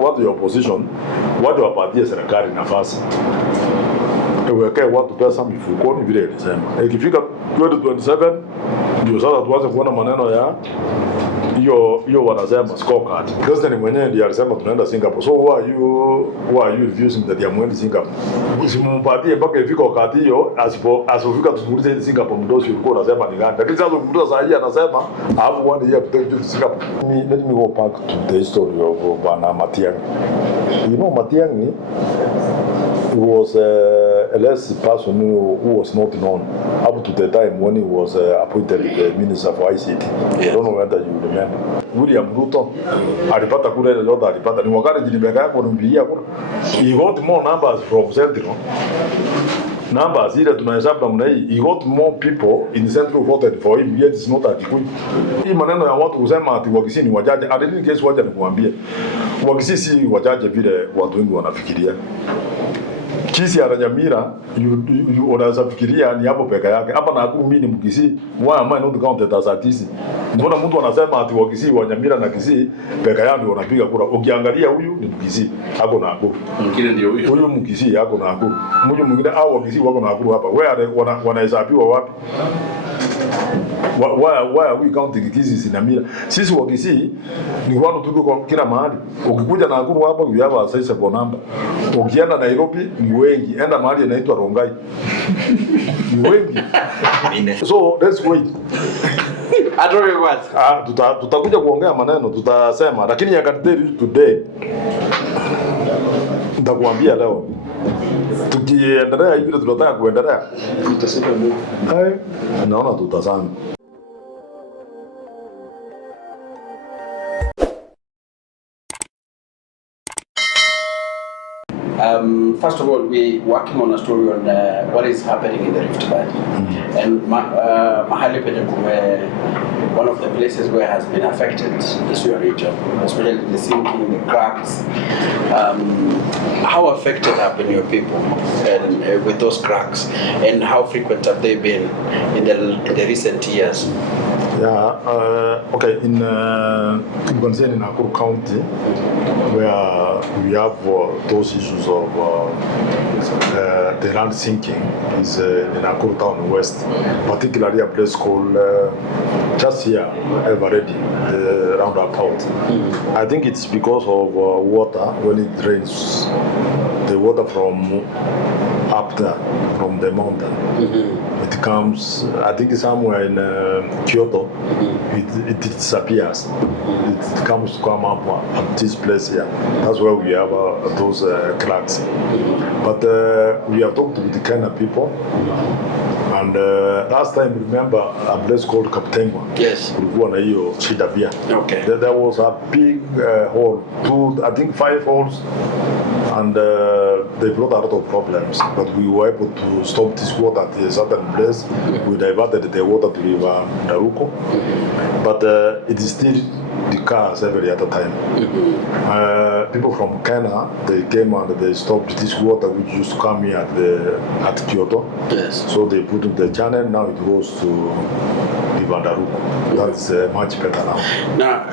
watu ya opposition, watu wapatie serikali nafasi. Tuwekee watu pesa mifukoni vile ilisema. Ikifika 2027 ndio sasa tuanze kuona maneno ya hiyo wanasema scorecard. President mwenyewe ndiye alisema tunaenda Singapore. So why are you refusing that ya Singapore? Usimpatie mpaka ifika wakati hiyo asipofika tukuulize Singapore mdosi ulikuwa unasema ni gani. Lakini sasa mtu sasa hivi anasema I have 1 year to take to Singapore. Let me go back to the history of Bwana Matiangi. You know, Matiangi was a less person who was not known up to the time when he was appointed the Minister for ICT. Yes. I don't know whether you remember. William Ruto alipata kule ile yote alipata ni wakati jilibega yako nimbia kuna. He got more numbers from Central. Numbers ile tunahesabu namna hii. He got more people in Central voted for him, yet it's not a Kikuyu. Hii maneno ya watu kusema ati Wakisii ni wajaje, adili kesi wacha nikuambie. Wakisii si wajaje vile watu wengi wanafikiria. Kisi ya Nyamira unaweza fikiria ni hapo peka yake. Hapa Nakuru mimi ni Mkisii. Why am I not counted as a Kisii? Mbona mtu anasema ati Wakisii wa Nyamira na Kisii peka yao ndio wanapiga kura. Ukiangalia huyu ni Mkisii, hako Nakuru. Mwingine ndio huyu. Huyu Mkisii hako Nakuru. Mmoja mwingine au Wakisii wako Nakuru hapa. Where wanahesabiwa wapi? Why are we counting Kisii na Nyamira? Sisi Wakisii ni watu tuko kwa kila mahali. Ukikuja Nakuru hapa you have a sizable number. Ukienda Nairobi ni wengi. Enda mahali inaitwa Rongai. Ni wengi. So let's wait. Atoke kwanza. Tutakuja kuongea maneno tutasema, lakini I can tell you today. Nitakwambia leo. Tukiendelea hivi tunataka kuendelea. Tutasema nini? Naona tutasema. First of all, we're working on a story on what is happening in the Rift Valley. And mahali penye one of the places where has been affected is your region, especially the sinking, the cracks. How affected have been your people with those cracks, and how frequent have they been in the recent years? Yeah, okay, in Nakuru County, where we have those issues of the land sinking, is in Nakuru town west, particularly a place called just here, Everready, roundabout. I think it's because of water when it rains, the water from up there, from the mountain. It comes, I think somewhere in Kyoto, it disappears. It comes to come up at this place here. That's where we have those cracks. But we have talked with the Kenya people. And last time, remember a place called Kaptengwa? Yes. Okay. There was a big hole, I think 5 holes, and they brought a lot of problems. But we were able to stop this water at a certain place. We diverted the water to River Naruko. But it is still the cars every other time. People from Kenya, they came and they stopped this water which used to come here at Kyoto. Yes. So they put in the channel, now it goes to Naruko. That's much better now. Now,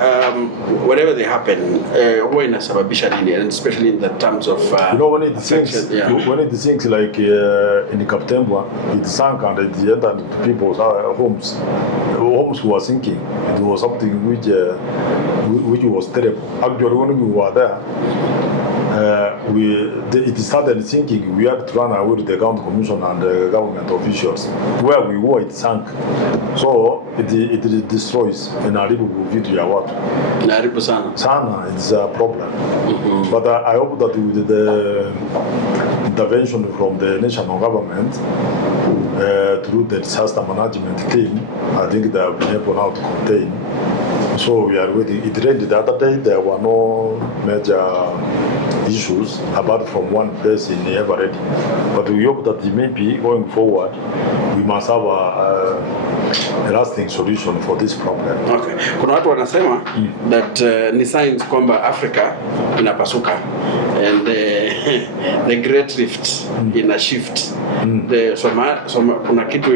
whenever they happen, huwa inasababisha nini, and especially in the terms of you know, when it sinks like in Kaptembwa, it sank and it entered into people's homes. Homes were sinking. It was something which was terrible. Actually, when we were there, it started sinking. We had to run away to the county commission and the government officials. Where we were, it sank. So it destroys. And Aribu vitu ya watu. Naribu sana. Sana, it's a problem. But I hope that with the intervention from the national government through the disaster management team, I think they have been able now to contain. So we are waiting. It rained the other day. There were no major issues apart from one person Everett. But we hope that maybe going forward, we must have a lasting solution for this problem. Okay. Kuna watu wanasema that ni signs kwamba Africa inapasuka and the Great Rift ina shift. Kuna kitu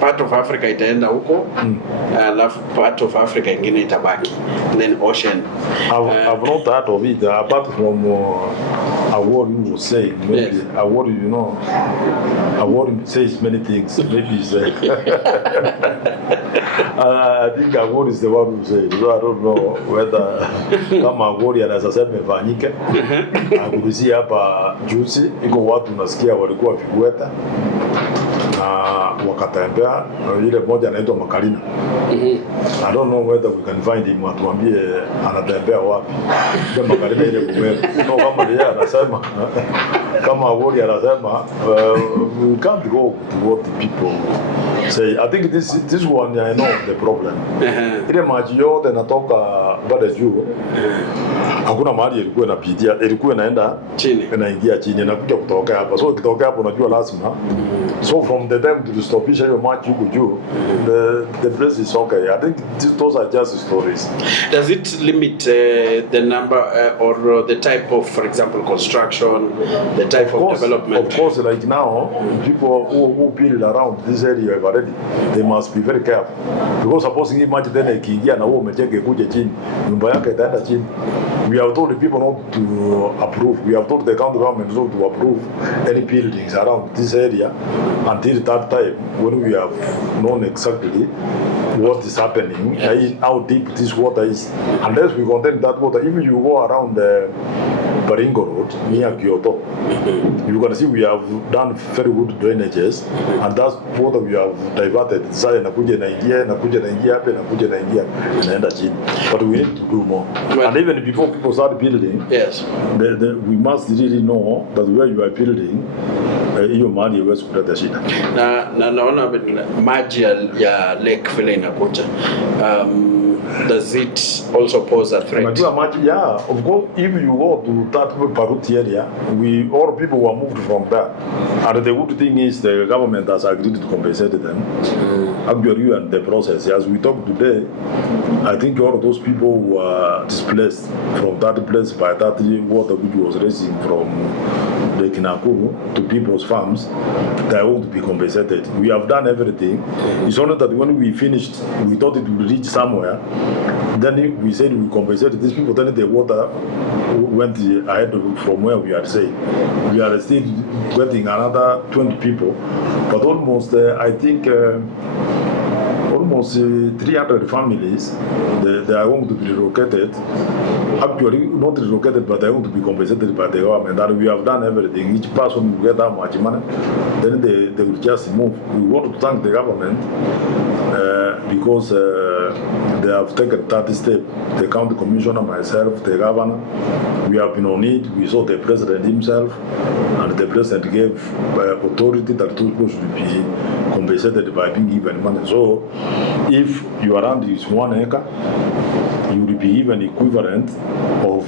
part of Africa itaenda huko, alafu part of Africa ingine itabaki, and then ocean. I've not heard of it apart from a word you will say. Maybe Yes. a word, you know, a word says many things. Maybe it's I think a word is the one who says. So I don't know whether kama word anaweza sema ifanyike. Akulizia hapa juzi iko watu nasikia walikuwa vigweta na wakatembea, ile mmoja anaitwa Makalina. I don't know whether we can find him, atuambie anatembea wapi. Ndio Makalina ile kumema. No, kama yeye anasema kama wodi anasema we can't go to what the people say. I think this one I know the problem. Ile maji yote natoka baada juu. Hakuna mahali ilikuwa inapitia, ilikuwa inaenda chini, inaingia chini na kuja kutoka hapa. So ikitoka hapo unajua lazima. So from the time to stopisha hiyo maji huko juu, the place is okay. I think those are just stories. Does it limit the number or the type of, for example, construction, the type of development? Of course, like now, people who build around this area already, they must be very careful. Because supposing hii maji tena ikiingia na wewe umejenga kuja chini, nyumba yake itaenda chini. We have told the people not to approve. We have told the county government not to approve any buildings around this area until that time when we have known exactly what is happening, how deep this water is. Unless we contain that water, even you go around the Baringo Road near Kyoto, you can see we have done very good drainages, and that's water we have diverted. Sasa inakuja inaingia hapa, inaenda chini. But we need to do more. Well, and even before people start building, yes, we must really know that where you are building, hiyo mahali iwezi kuleta shida. Na naona maji ya lake vile inakuja. Does it also pose a threat? Yeah, of course, if you go to that Paruti area, all people were moved from there. And the good thing is the government has agreed to compensate them. Actually, and the process, as we talk today, I think all of those people were displaced from that place by that water which was rising from the Nakuru to people's farms. They are going to be compensated. We have done everything. It's only that when we finished, we thought it would reach somewhere. Then we said we compensated these people. Then the water went ahead from where we had said. We are still getting another 20 people, but almost I think almost 300 families. They are going to be relocated. Actually, not relocated, but they are going to be compensated by the government. And we have done everything. Each person will get that much money. Then they will just move. We want to thank the government because they have taken that step. The county commissioner, myself, the governor, we have been on it. We saw the president himself, and the president gave authority that those people should be compensated by being given money. So, if your land is 1 acre, you will be given equivalent of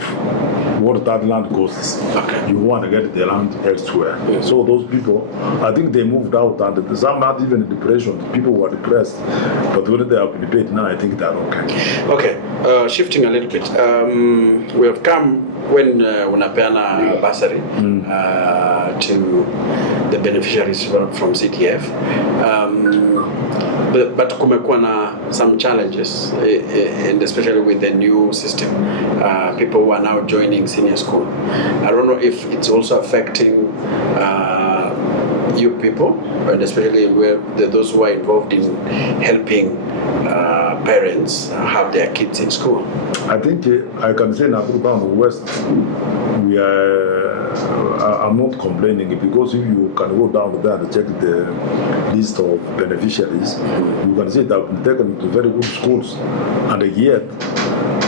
what that land costs. Okay. You want to get the land elsewhere. So those people, I think they moved out, and some not even in depression. People were depressed, but when they have been paid now, I think they are okay. Okay, shifting a little bit. We have come when unapeana bursary to the beneficiaries from CTF. But kumekuwa na some challenges, and especially with the new system, people who are now joining senior school. I don't know if it's also affecting you people, and especially those who are involved in helping parents have their kids in school. I think I can say Nakuru Town West, we I'm not complaining, because if you can go down there and check the list of beneficiaries, you can see that they've been taken to very good schools, and yet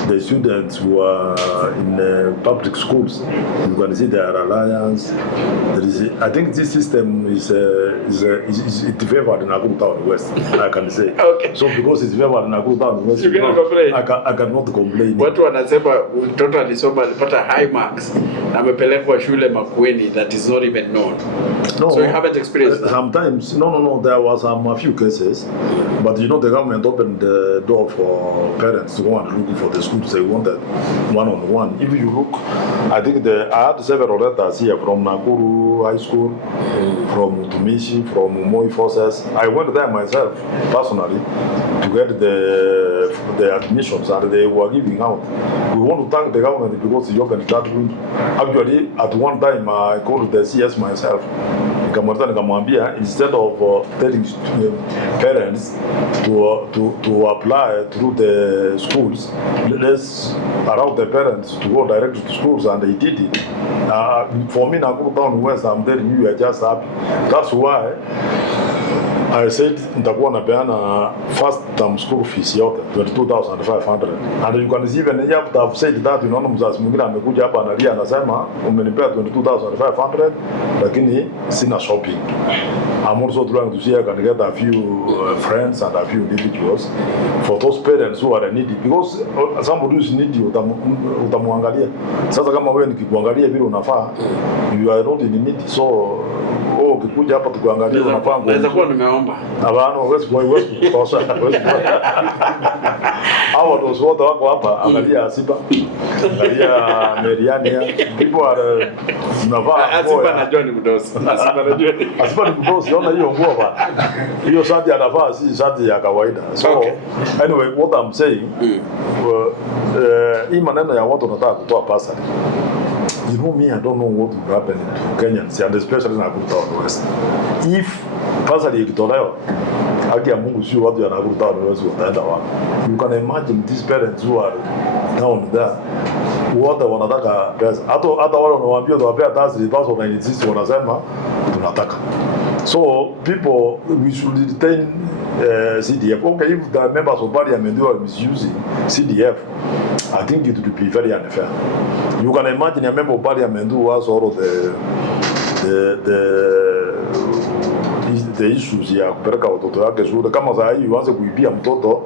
the students who are in public schools, you can see their alliance. I think this system is it favored Nakuru Town West, I can say. Okay. So because it's favored Nakuru Town West, You cannot complain. I cannot complain. Watu wanasema mtoto alisoma alipata high marks na amepelekwa shule Makueni that is not even known. No, so you haven't experienced that? Sometimes, no, there was a few cases, but the government opened the door for parents to go and look for the schools they wanted one-on-one. If you look, I think I had several letters here from Nakuru High School, from Tumishi, from Moi Forces. I went there myself, personally, to get the admissions, and they were giving out. We want to thank the government because they opened that window. Actually, at one time, I called the CS myself. Instead of telling parents to apply through the schools, let's allow the parents to go directly to schools, and they did it. For me, Nakuru Town West, I'm telling you, we are just happy. That's why I said nitakuwa napeana first term school fees yote 22,500, and you can see even after I've said that, unaona mzazi mwingine amekuja hapa analia, anasema umenipea 22,500 lakini sina shopping. I'm also trying to see I can get a few friends and a few individuals for those parents who are needy, because somebody who is needy utamwangalia. Sasa kama wewe nikikuangalia vile unafaa, you are not in need, so ukikuja hapa tukuangalia unafaa. Naweza kuwa nimeomba. Hapana, wewe kutosha. Hao watu wote wako hapa, angalia Asiba, angalia Meriani, people are navaa. Asiba na John Mdosi. Asiba ni Mdosi, ona hiyo nguo bana. Hiyo shati anavaa si shati ya kawaida. So anyway, what I'm saying, hii maneno ya watu wanataka kutoa pasa. You know me, I don't know what will happen to Kenyans, and especially in Nakuru Town West. If pasali ikitolewa, haki ya Mungu sio watu ya Nakuru Town West wataenda wapi? You can imagine these parents who are down there, wote wanataka pesa. Hata wale wanawaambia tuwapea tax returns na insist wanasema tunataka. So people, we should retain CDF. Okay, if the members of parliament are misusing CDF, I think it would be very unfair. You can imagine a member of parliament who has all of the issues ya kupeleka watoto wake shule. Kama saa hii uanze kuibia mtoto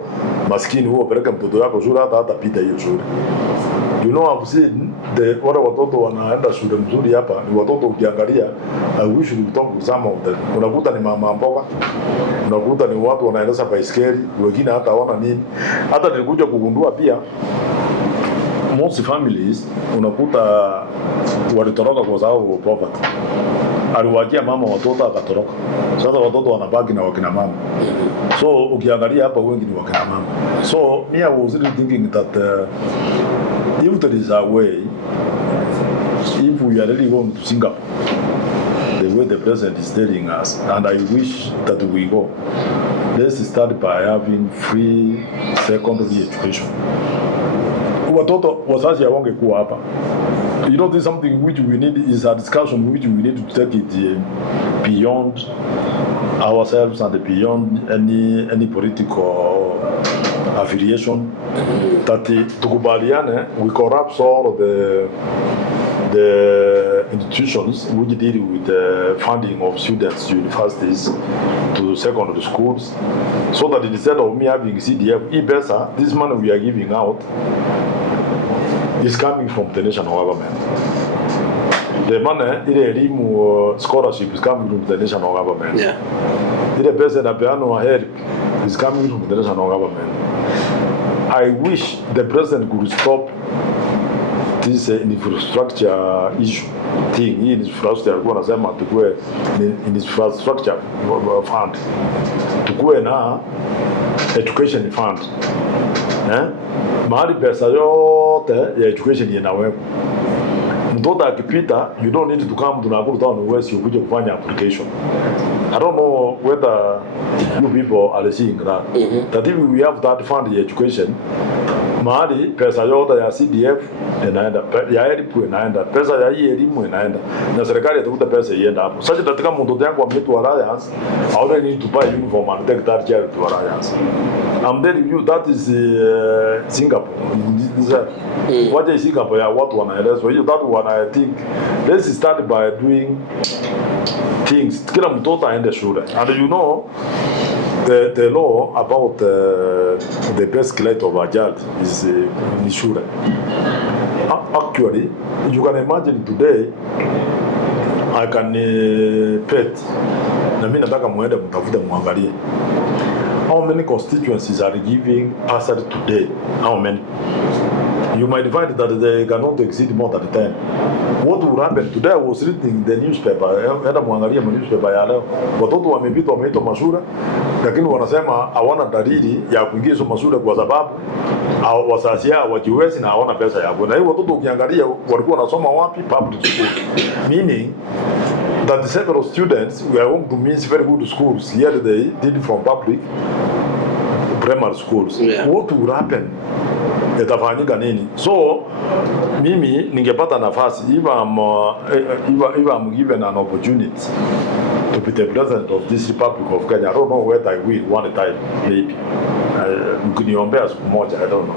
maskini huo upeleke mtoto wako shule, hata pita hiyo shule. You know, I've seen wale watoto wanaenda shule mzuri hapa ni watoto ukiangalia, I wish you talk to some of them. Unakuta ni mama mboga, unakuta ni watu wanaendesha baiskeli, wengine hata hawana nini. Hata nilikuja kugundua pia most families unakuta walitoroka kwa sababu poverty. Aliwaachia mama watoto akatoroka. Sasa watoto wanabaki na wakina mama. So ukiangalia hapa wengi ni wakina mama. So me, I was really thinking that if there is a way, if we are really going to Singapore, the way the president is telling us, and I wish that we go, let's start by having free secondary education. Watoto wazazi hawangekuwa hapa. You know, there's something which we need is a discussion which we need to take it beyond ourselves and beyond any political affiliation. That tukubaliane, we corrupt all of the institutions which deal with the funding of students to universities, to secondary schools, so that instead of me having CDF, this money we are giving out is coming from the national government. The money, ile elimu scholarship is coming from the national government. Yeah. Ile pesa na peano help is coming from the national government. I wish the president could stop this infrastructure issue thing. Hii infrastructure alikuwa anasema tukue infrastructure fund, tukue na education fund. Mahali pesa yote ya education inawekwa. Mtoto akipita, you don't need to come to Nakuru Town West ukuje kufanya application. I don't know whether you people are seeing that. That if we have that fund in education, mahali pesa yote ya CDF inaenda, ya elimu inaenda, pesa ya hii elimu inaenda, na serikali itakuta pesa ienda hapo. Sasa katika mtoto yangu ameitwa alliance, I don't need to buy uniform and take that child to alliance. I'm telling you that is Singapore. Waje Singapore ya watu wanaelezwa hiyo, that one I think let's start by doing things. Kila mtoto aende shule, and you know the law about the best grade of a child is in shule. Actually, you can imagine today I can pet, na mimi nataka muende mtafute muangalie how many constituencies are giving bursary today. How many? You might find that they cannot exceed more than 10. What will happen? Today I was reading the newspaper, hata muangalie newspaper ya leo. Watoto wamepita wameitwa mashule, lakini wanasema hawana dalili ya kuingia hizo mashule kwa sababu wazazi yao wajiwezi na hawana pesa ya kwenda. Hiyo watoto ukiangalia walikuwa wanasoma wapi? Public school. Meaning that several students were home to miss very good schools, yet they did from public primary schools. Yeah. What will happen? Itafanyika nini? So mimi ningepata nafasi, if I'm given an opportunity to be the president of this Republic of Kenya, I don't know whether I will one time, maybe. Mkiniombea siku moja, I don't know.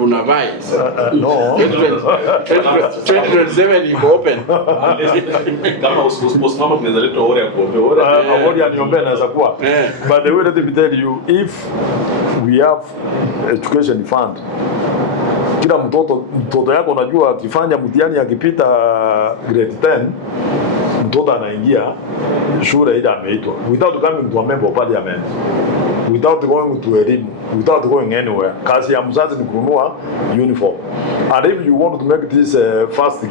Una vai? No. 2027 iko open. Kama usimama tunaweza leta ore ya kuombea. Ore aniombea naweza kuwa. But the way let me tell you, if we have education fund, kila mtoto yako unajua akifanya mtihani akipita grade 10, mtoto anaingia shule ile ameitwa without coming to a member of parliament, without going to elimu, without going anywhere. Kazi ya mzazi ni kununua uniform. And if you want to make this first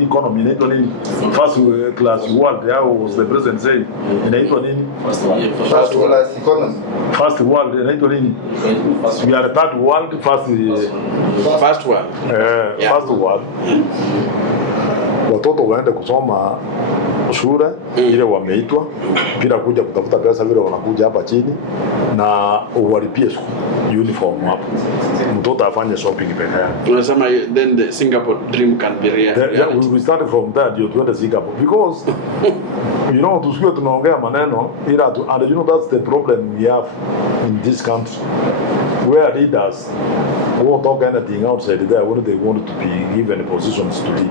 economy, inaitwa nini? First class world, how was the president saying? Inaitwa nini? First class economy. First world, inaitwa nini? We are third world, first world. First world. Watoto waende kusoma shule ile wameitwa bila kuja kutafuta pesa, vile wanakuja hapa chini na uwalipie uniform hapo, mtoto afanye shopping peke yake. Tunasema then the Singapore dream can be real. Yeah, we start from that, you tuende Singapore because you know tusikie tunaongea maneno ila and you know that's the problem we have in this country where leaders won't talk anything outside there when they want to be given positions to lead.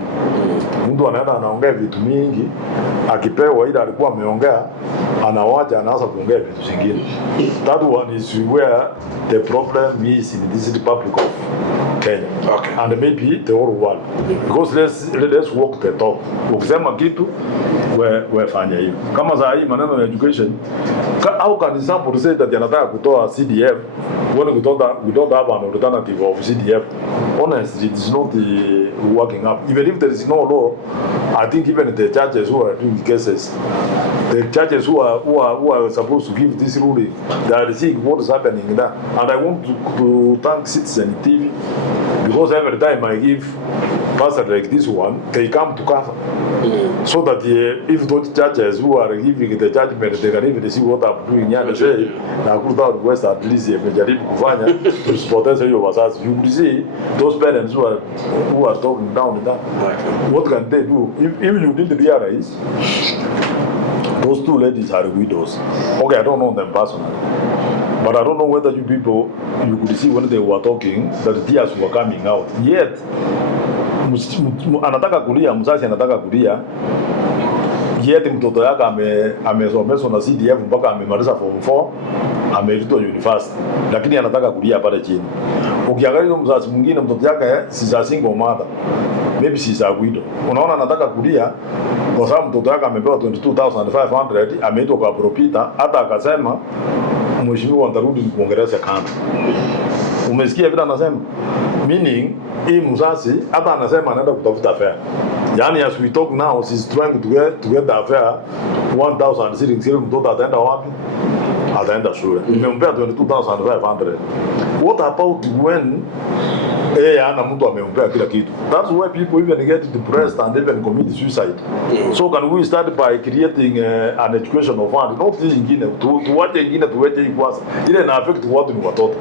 Mtu anaenda anaongea vitu mingi, akipewa ile alikuwa ameongea anawacha anaanza kuongea vitu zingine. That one is where the problem is in this Republic of Kenya. Okay. And maybe the whole world. Because let's walk the talk. Ukisema kitu we fanya hiyo. Kama za hii maneno ya education, how can somebody say that anataka kutoa CDF when we don't have an alternative of CDF? Honestly, it is not working up. Even if there is no law, I think even the judges who are doing cases, the judges who are supposed to give this ruling, they are seeing what is happening there. And I want to thank Citizen TV because every time I give pastor like this one, they come to cover. So that if those judges who are giving the judgment, they can even see what I'm doing here and say, Nakuru West at least imejaribu kufanya tusipoteze hiyo wazazi. You will see those parents who are talking down that. What can they do? If you didn't realize, those two ladies are widows. Okay, I don't know them personally, but I don't know whether you people, you could see when they were talking that tears were coming out. Yet anataka kulia, mzazi anataka kulia, yet mtoto yake amesomeshwa na CDF mpaka amemaliza form 4, ameitwa university, lakini anataka kulia pale chini. Ukiangalia mzazi mwingine mtoto yake si single mother, maybe she's a widow. Unaona anataka kulia kwa sababu mtoto yake amepewa 22,500, ameitwa kwa propita, hata akasema mheshimiwa atarudi kuongeleza kando. Umesikia vile anasema? Meaning hii mzazi hata anasema anaenda kutafuta fare. Yani as we talk now, she's trying to get the fare 1,000 shillings. Mtoto ataenda wapi? ataenda shule. Nimempea 22,500. What about when ana mtu amempea kila kitu? That's why people even get depressed and even commit suicide. So can we start by creating an educational fund? Not this ingine, tuwache ingine tuweke hii kwanza. Ile na affect watu ni watoto.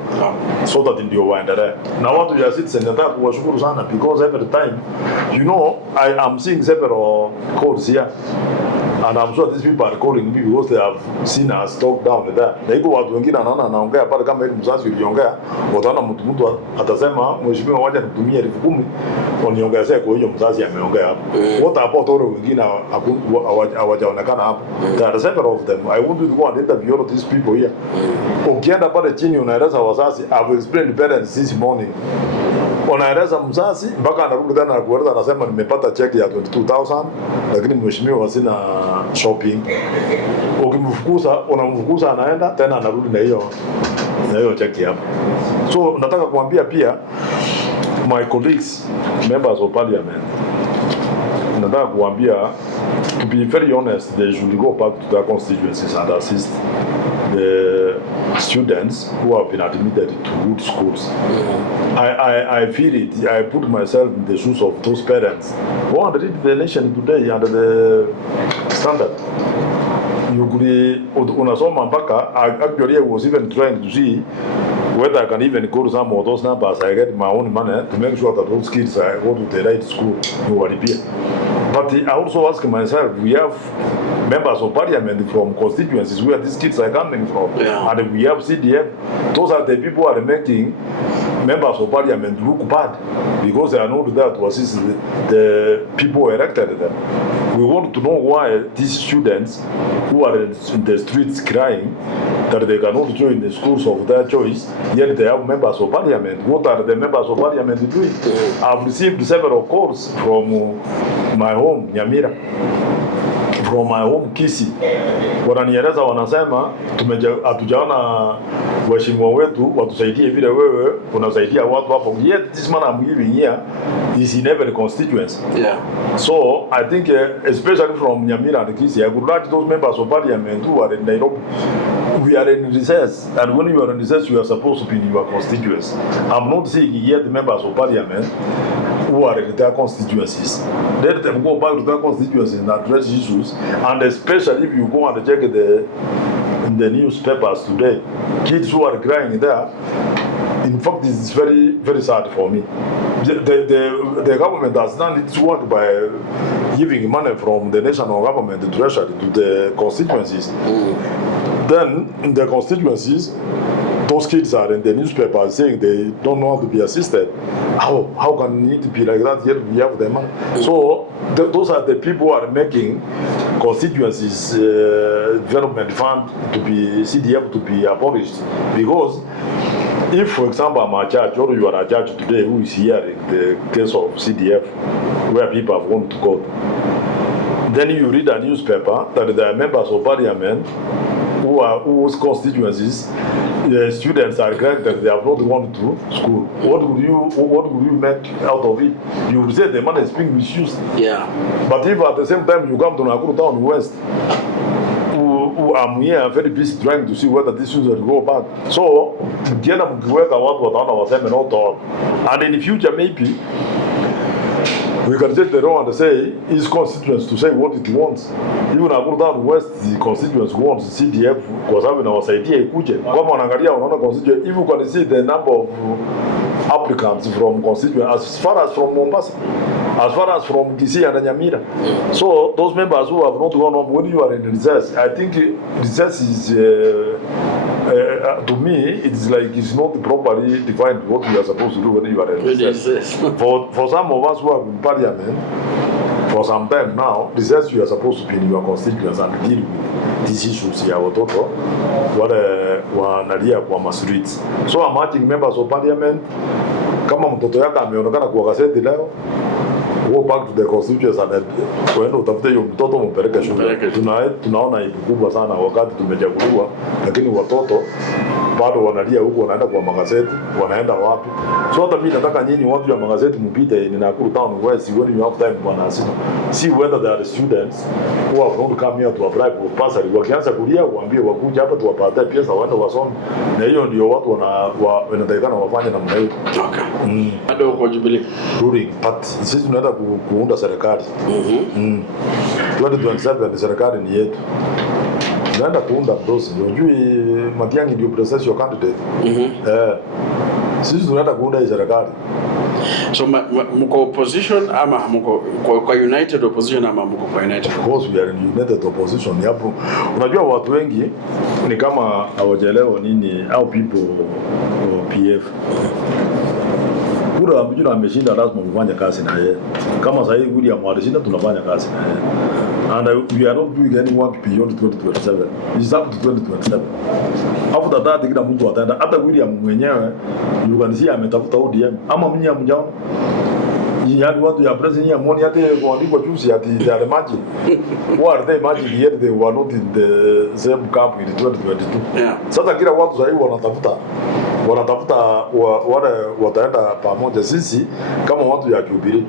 So that ndio waendelee. Na watu ya citizen nataka kuwashukuru sana because every time, you know, I am seeing several calls here. And I'm sure these people are calling me because they have seen us talk down there. Na iko watu wengine anaongea pale kama ile mzazi uliongea, utaona mtu atasema mheshimiwa waje nitumie 10,000 waniongezee kwa hiyo mzazi ameongea hapo. What about wale wengine hawajaonekana hapo? There are several of them. I want you to go and interview all of these people here. Ukienda pale chini unaeleza wazazi, I've explained parents this morning. Unaeleza mzazi mpaka anarudi tena kueleza, anasema nimepata check ya 22,000 lakini mheshimiwa sina shopping. Ukimfukuza unamfukuza anaenda tena anarudi na hiyo check hapo. So nataka kuambia pia my colleagues, members of parliament, nataka kuambia, to be very honest, they should go back to their constituencies and assist the students who have been admitted to good schools. I feel it. I put myself in the shoes of those parents who want to read the nation today under the standard. You could unasoma mpaka, actually I was even trying to see whether I can even go to some of those numbers. I get my own money to make sure that those kids go to the right school. But I also ask myself, we have members of parliament from constituencies where these kids are coming from, and we have CDF. Those are the people who are making members of parliament look bad because they are not there to assist the people who elected them. We want to know why these students who are in the streets crying that they cannot join the schools of their choice, yet they have members of parliament. What are the members of parliament doing? I've received several calls from my home, Nyamira, from my home, Kisii. Wananieleza wanasema hatujaona waheshimiwa wetu watusaidie vile wewe unasaidia watu hapo. Yet this man I'm giving here is in every constituency. Yeah. So I think especially from Nyamira and Kisii, I would like those members of parliament who are in Nairobi. We are in recess, and when you are in recess, you are supposed to be in your constituency. I'm not seeing yet the members of parliament who are in their constituencies. Let them go back to their constituencies and address issues, and especially if you go and check in the newspapers today, kids who are crying there. In fact, this is very, very sad for me. The government has done its work by giving money from the national government, the treasury, to the constituencies. Then, in the constituencies, those kids are in the newspaper saying they don't know how to be assisted. How can it be like that? Yet we have the money. So those are the people who are making constituencies development fund to be CDF to be abolished. Because if, for example, I'm a judge, or you are a judge today who is here in the case of CDF, where people have gone to court, then you read a newspaper that there are members of parliament whose constituencies students are crying that they have not gone to school. What would you make out of it? You would say the money is being misused. Yeah. But if at the same time you come to Nakuru town west, who I'm here very busy trying to see whether these students will go back. So mkienda mkiweka watu wataona waseme not all. And in the future maybe we can take the law and say his constituents to say what it wants. Even Nakuru Town West, the constituents wants CDF kwa sababu inawasaidia ikuje. Kama wanaangalia unaona constituent, if you can see the number of applicants from constituents as far as from Mombasa, as far as from Kisii and Nyamira. So those members who have not gone home, when you are in recess, I think recess is to me it's like it's not properly defined what you are supposed to do when you are in recess. For some of us who have been parliament for some time now, recess you are supposed to be in your constituents and deal with these issues ya watoto wanalia kwa streets. So I'm urging members of parliament, kama mtoto yako ameonekana kwa gazeti leo, go back to the constituents and waende utafute hiyo mtoto mpeleke shule. Tunaona aibu kubwa sana wakati tumechaguliwa, lakini watoto bado wanalia huko, wanaenda kwa magazeti, wanaenda wapi? So hata mimi nataka nyinyi watu wa magazeti mpite in Nakuru town west when you have time bwana asema. See whether there are students who are going to come here to apply for bursary. Wakianza kulia waambie wakuja hapa tuwapate pesa waende wasome. Na hiyo ndio watu wanatakikana wafanye namna hiyo. Okay. Bado uko Jubilee. Ruling but sisi tunaenda kuunda serikali. 2027 serikali ni yetu. Tunaenda kuunda mdosi. Unajui Matiangi ndio presidential candidate. Sisi tunaenda kuunda hii serikali. So mko opposition ama mko kwa united opposition ama mko kwa united? Of course we are in united opposition. Hapo unajua watu wengi ni kama hawajaelewa nini au people PF. Kura mjuna ameshinda, lazima mfanye kazi na yeye. Kama sasa hivi William alishinda, tunafanya kazi na yeye. And we are not doing any work beyond 2027. It's up to 2027. After that, kila mtu ataenda. Hata William mwenyewe yukanisia ametafuta ODM. Ama mnyi amjaona. Yeye watu ya president ya moni yake kuandikwa juzi ati they are imagine. What are they imagine yet they were not in the same camp in 2022. Yeah. Sasa kila watu sasa hivi wanatafuta wale wataenda pamoja sisi kama watu ya Jubilee.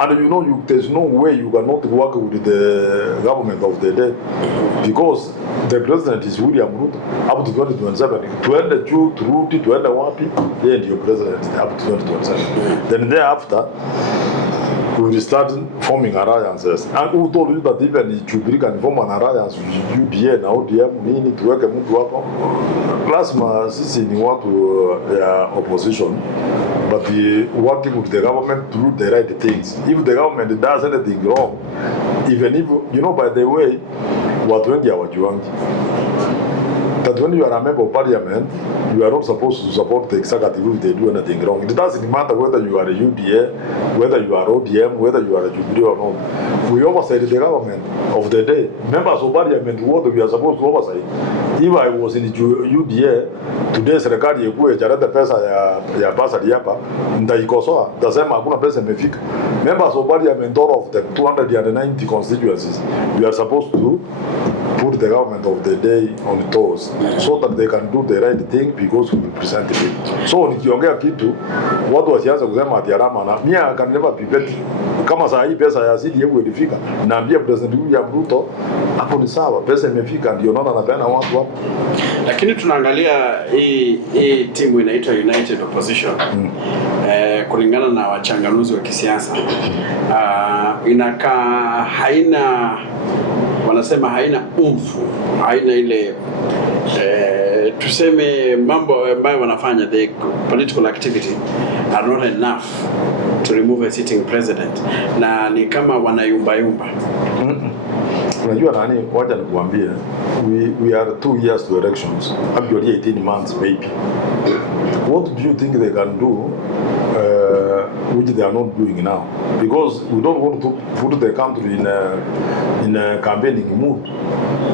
And you know there's no way you cannot work with the government of the day because the president is William Ruto up to 2027. Tuende juu turudi tuende wapi, yeye ndio president up to 2027. Then thereafter we will start forming alliances. And who told you that even Jubilee can form an alliance with UDA na ODM nini tuweke mtu hapo? Lazima sisi ni watu ya opposition, but working with the government to do the right things. If the government does anything wrong, even if, you know, by the way, watu wengi hawajuangi that when you are a member of parliament, you are not supposed to support the executive if they do anything wrong. It doesn't matter whether you are a UDA, whether you are ODM, whether you are a Jubilee or not. We oversight the government of the day. Members of parliament, what we are supposed to oversight. If I was in UDA, today serikali yekuwe charete pesa ya basari hapa, nitaikosoa, tasema hakuna pesa imefika. Members of parliament, all of the 290 constituencies, we are supposed to put the government of the day on toes so that they can do the right thing because we represent them. So nikiongea kitu watu wasianze kusema ati Arama na mimi can never be better. Kama saa hii pesa ya asili yetu ilifika, naambia President William Ruto hapo ni sawa, pesa imefika, ndio naona anapeana watu hapo. Lakini tunaangalia hii timu inaitwa United Opposition. Kulingana na wachanganuzi wa kisiasa inakaa wanasema haina umfu, haina ile tuseme mambo ambayo wanafanya, the political activity are not enough to remove a sitting president, na ni kama wanayumba. Unajua nani, wacha nikuambie, we are 2 years to elections, actually 18 months maybe. What do you think they can do which they are not doing now? Because we don't want to put the country in a campaigning mood.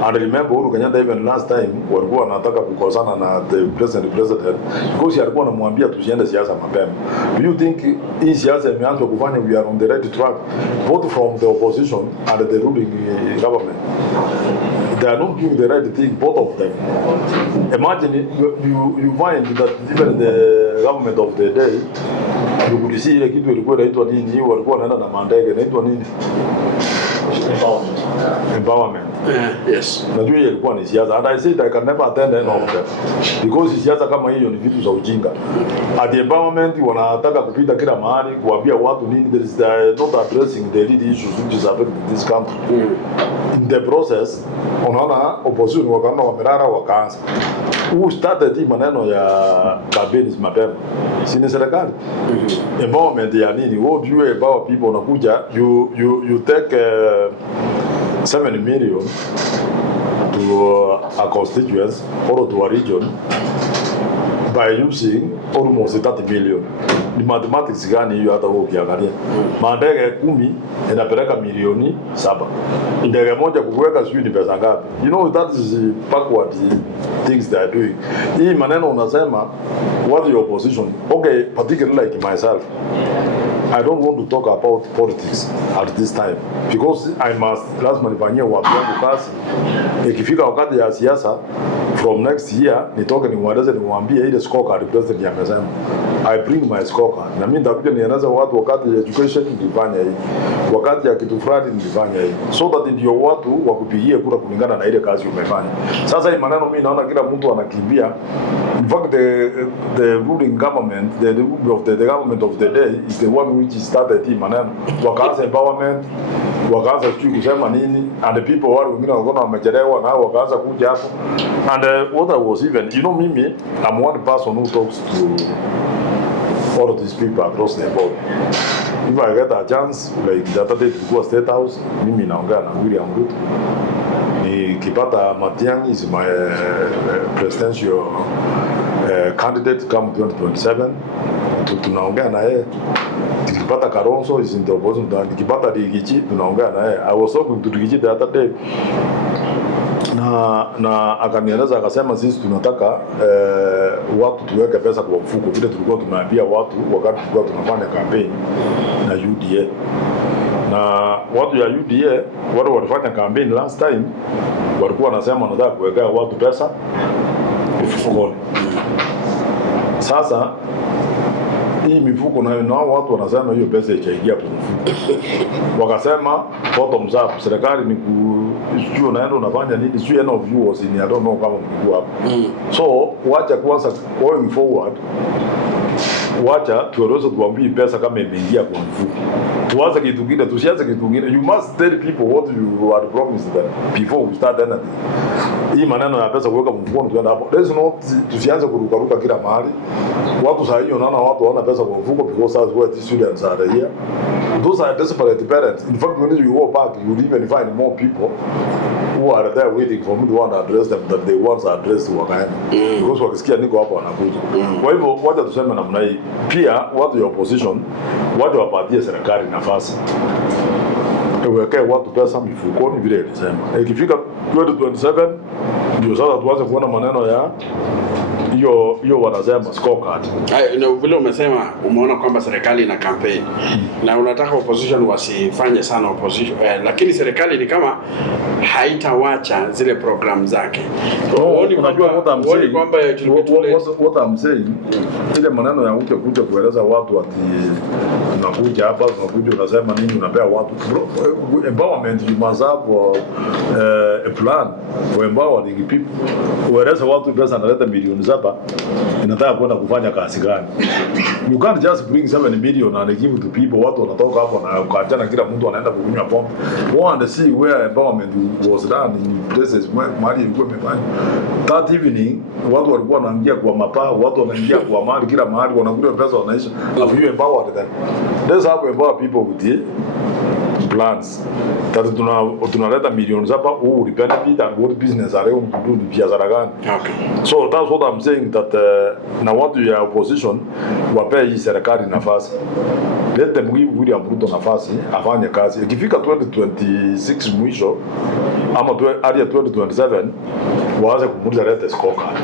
And remember Uhuru Kenyatta even last time walikuwa wanataka kukosana na the president because alikuwa anamwambia tusiende siasa mapema. Do you think hii siasa imeanza kufanya we are on the right track both from the opposition and the ruling government? They are not doing the right thing, both of them. Imagine you find that even the government of the day, you could see ile kitu ilikuwa inaitwa nini, walikuwa wanaenda na mandege inaitwa nini? Empowerment. Yes. Najua hiyo ilikuwa ni siasa. And I said I can never attend any of them. Because siasa kama hiyo ni vitu za ujinga. At the empowerment wanataka kupita kila mahali kuambia watu nini, there is not addressing the real issues which is affecting this country. In the process, unaona opposition wakaona wamerara wakaanza. Who started hii maneno ya campaigns mapema? Si ni serikali. Empowerment ya nini? What do you empower people? Unakuja you take 7 million to a constituency or to a region by using almost 30 million. Ni mathematics gani hiyo hata wewe ukiangalia? Mandege 10 inapeleka milioni 7. Ndege moja kuweka sijui ni pesa ngapi? You know that is backward things they are doing. Hii maneno unasema what the opposition, okay, particularly like myself, I don't want to talk about politics at this time because lazima nifanyie watu wangu kazi. Ikifika wakati ya siasa from next year nitoke niwaambie ile scorecard president amesema. I bring my scorecard. Na mimi nitakuja nieleze watu wakati ya education nilifanya hivi. Wakati ya kitu fulani nilifanya hivi. So that ndio watu wakupigie kura kulingana na ile kazi umefanya. Sasa hii maneno mimi naona kila mtu anakimbia. In fact the ruling government, the government of the day is the one which started hii maneno. Wakaanza empowerment, wakaanza kusema nini, and the people wale wengine wakaona wamechelewa na wakaanza kuja hapo. And what I was even, you know, mimi, I'm one person who talks to all of these people across the board. If I get a chance, like the other day tulikuwa State House, mimi naongea na William Ruto. Nikipata Matiangi is my presidential candidate come 2027. Tunaongea na yeye. Nikipata Kalonzo is in the opposition. Nikipata Rigichi tunaongea na yeye. I was talking to Rigichi the other day. Na akanieleza akasema sisi tunataka watu tuweke pesa kwa mfuko vile tulikuwa tumeambia watu wakati tulikuwa tunafanya campaign na UDA. Na watu ya UDA wale walifanya campaign last time walikuwa wanasema wanataka kuwekea watu pesa mfukoni. Sasa hii mifuko na watu wanasema hiyo pesa itaingia kwa mfuko. Wakasema bottom up, serikali ni sio naenda unafanya nini, sio end of you was in, I don't know kama mkuu hapo. So wacha kwanza going forward, wacha tueleze tuambie pesa kama imeingia kwa mfuko. Tuanze kitu kingine, tusianze kitu kingine. You must tell people what you are promised them before we start anything. Hii maneno ya pesa kuweka mfukoni tuenda hapo. There's no, tusianze kurukaruka kila mahali. Watu saa hiyo naona watu hawana pesa kwa mfuko because that's where the students are here. Those are desperate parents. In fact, when you go back, you will even find more people who are there waiting for me to want to address them that they once addressed wakaenda. Because wakisikia niko hapo wanakuja. Kwa hivyo wacha tuseme namna hii. Pia watu ya opposition watu wapatie serikali nafasi. Tuweke watu pesa mifukoni vile nilisema. Ikifika 2027 ndio sasa tuanze kuona maneno ya hiyo wanasema scorecard. Vile umesema umeona kwamba serikali ina campaign na unataka opposition wasifanye sana opposition, lakini serikali ni kama haitawacha zile program zake. Unajua kwamba what I'm saying ile maneno ya kuja kueleza watu ati unakuja hapa unakuja unasema nini unapea watu empowerment. You must have a plan for empowering people. Ueleze watu pesa analeta milioni 7 inataka kwenda kufanya kazi gani? You can't just bring 7 million and give to people. Watu wanatoka hapo na ukaachana kila mtu anaenda kukunywa pombe. Want to see where empowerment was done in places mahali ilikuwa imefanya. That evening watu walikuwa wanaingia kwa mapaa, watu wanaingia kwa mali kila mahali wanakuja pesa wanaisha. Have you empowered them? Let's have empower people with the plans. That tunaleta milioni 7 who will benefit and what business are going to do ni biashara gani? Okay. So that's what I'm saying that na watu ya opposition wapee hii serikali nafasi. Let them give William Ruto nafasi afanye kazi. Ikifika 2026 mwisho ama hadi 2027 waanze kumuuliza lete scorecard.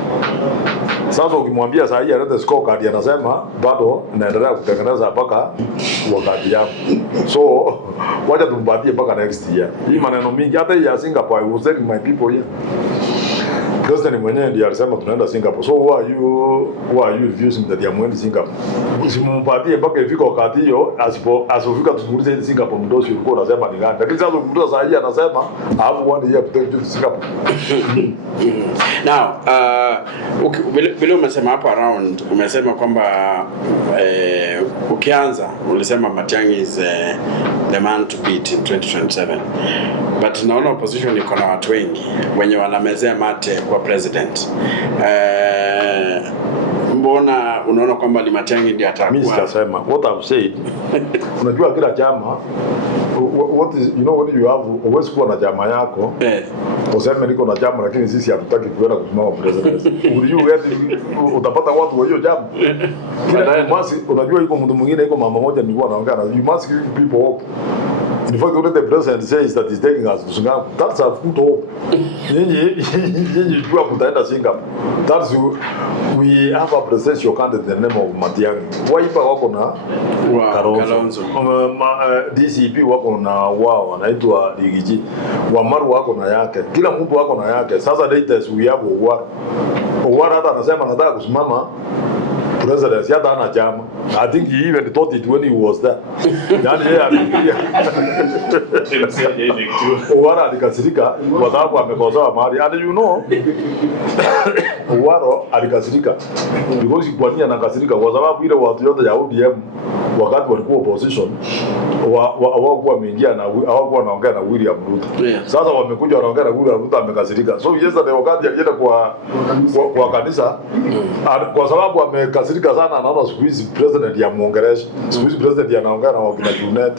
Sasa ukimwambia saa hii alete scorecard anasema bado naendelea kutengeneza mpaka wakati yangu. So wacha tumpatie mpaka next year. Hii maneno mingi hata ya Singapore, I was telling my people here. President mwenyewe ndiye alisema tunaenda Singapore. So why are you refusing that ya mwende Singapore? Usimpatie mpaka ifika wakati hiyo asifika tukuulize ile Singapore mdosi ulikuwa unasema ni gani. Lakini sasa ukimtoa saa hii anasema I have 1 year to take to Singapore. Now, vile umesema hapo around umesema kwamba ukianza ulisema Matiangi is the man to beat in 2027. But naona opposition iko na watu wengi wenye wanamezea mate kwa president. Mbona unaona kwamba ni Matiangi ndiye atakuwa? Mimi sitasema what I've said. Unajua kila chama what is, you know, when you have always kuwa na chama yako useme niko na chama lakini sisi hatutaki kuenda kusimama president. Utapata watu wa hiyo chama. Kila masi unajua iko mtu mwingine iko mama moja nilikuwa naongea na you must give people hope. In fact, what the president says that he's taking us to Singapore, that's a good hope. Singapore. That's we have a presidential candidate in the name of Matiangi. Why wako na Kalonzo. DCP wako na wao anaitwa Ligiji. Wamaru wako na yake. Kila mtu wako na yake. Sasa latest we have Owara hata anasema anataka kusimama president yata ana chama. I think he even thought it when he was there. Yani yeye alifikiria. Owara alikasirika kwa sababu amekosoa mahali. And you know, Owara alikasirika because kwa nini anakasirika? Kwa sababu ile watu yote ya ODM wakati walikuwa opposition hawakuwa wameingia na hawakuwa wanaongea na William Ruto. Sasa wamekuja wanaongea na William Ruto, amekasirika. So yesterday wakati alienda kwa kanisa kwa sababu amekasirika sana, anaona siku hizi president ya Muongeresha, siku hizi president anaongea na wakina Junet,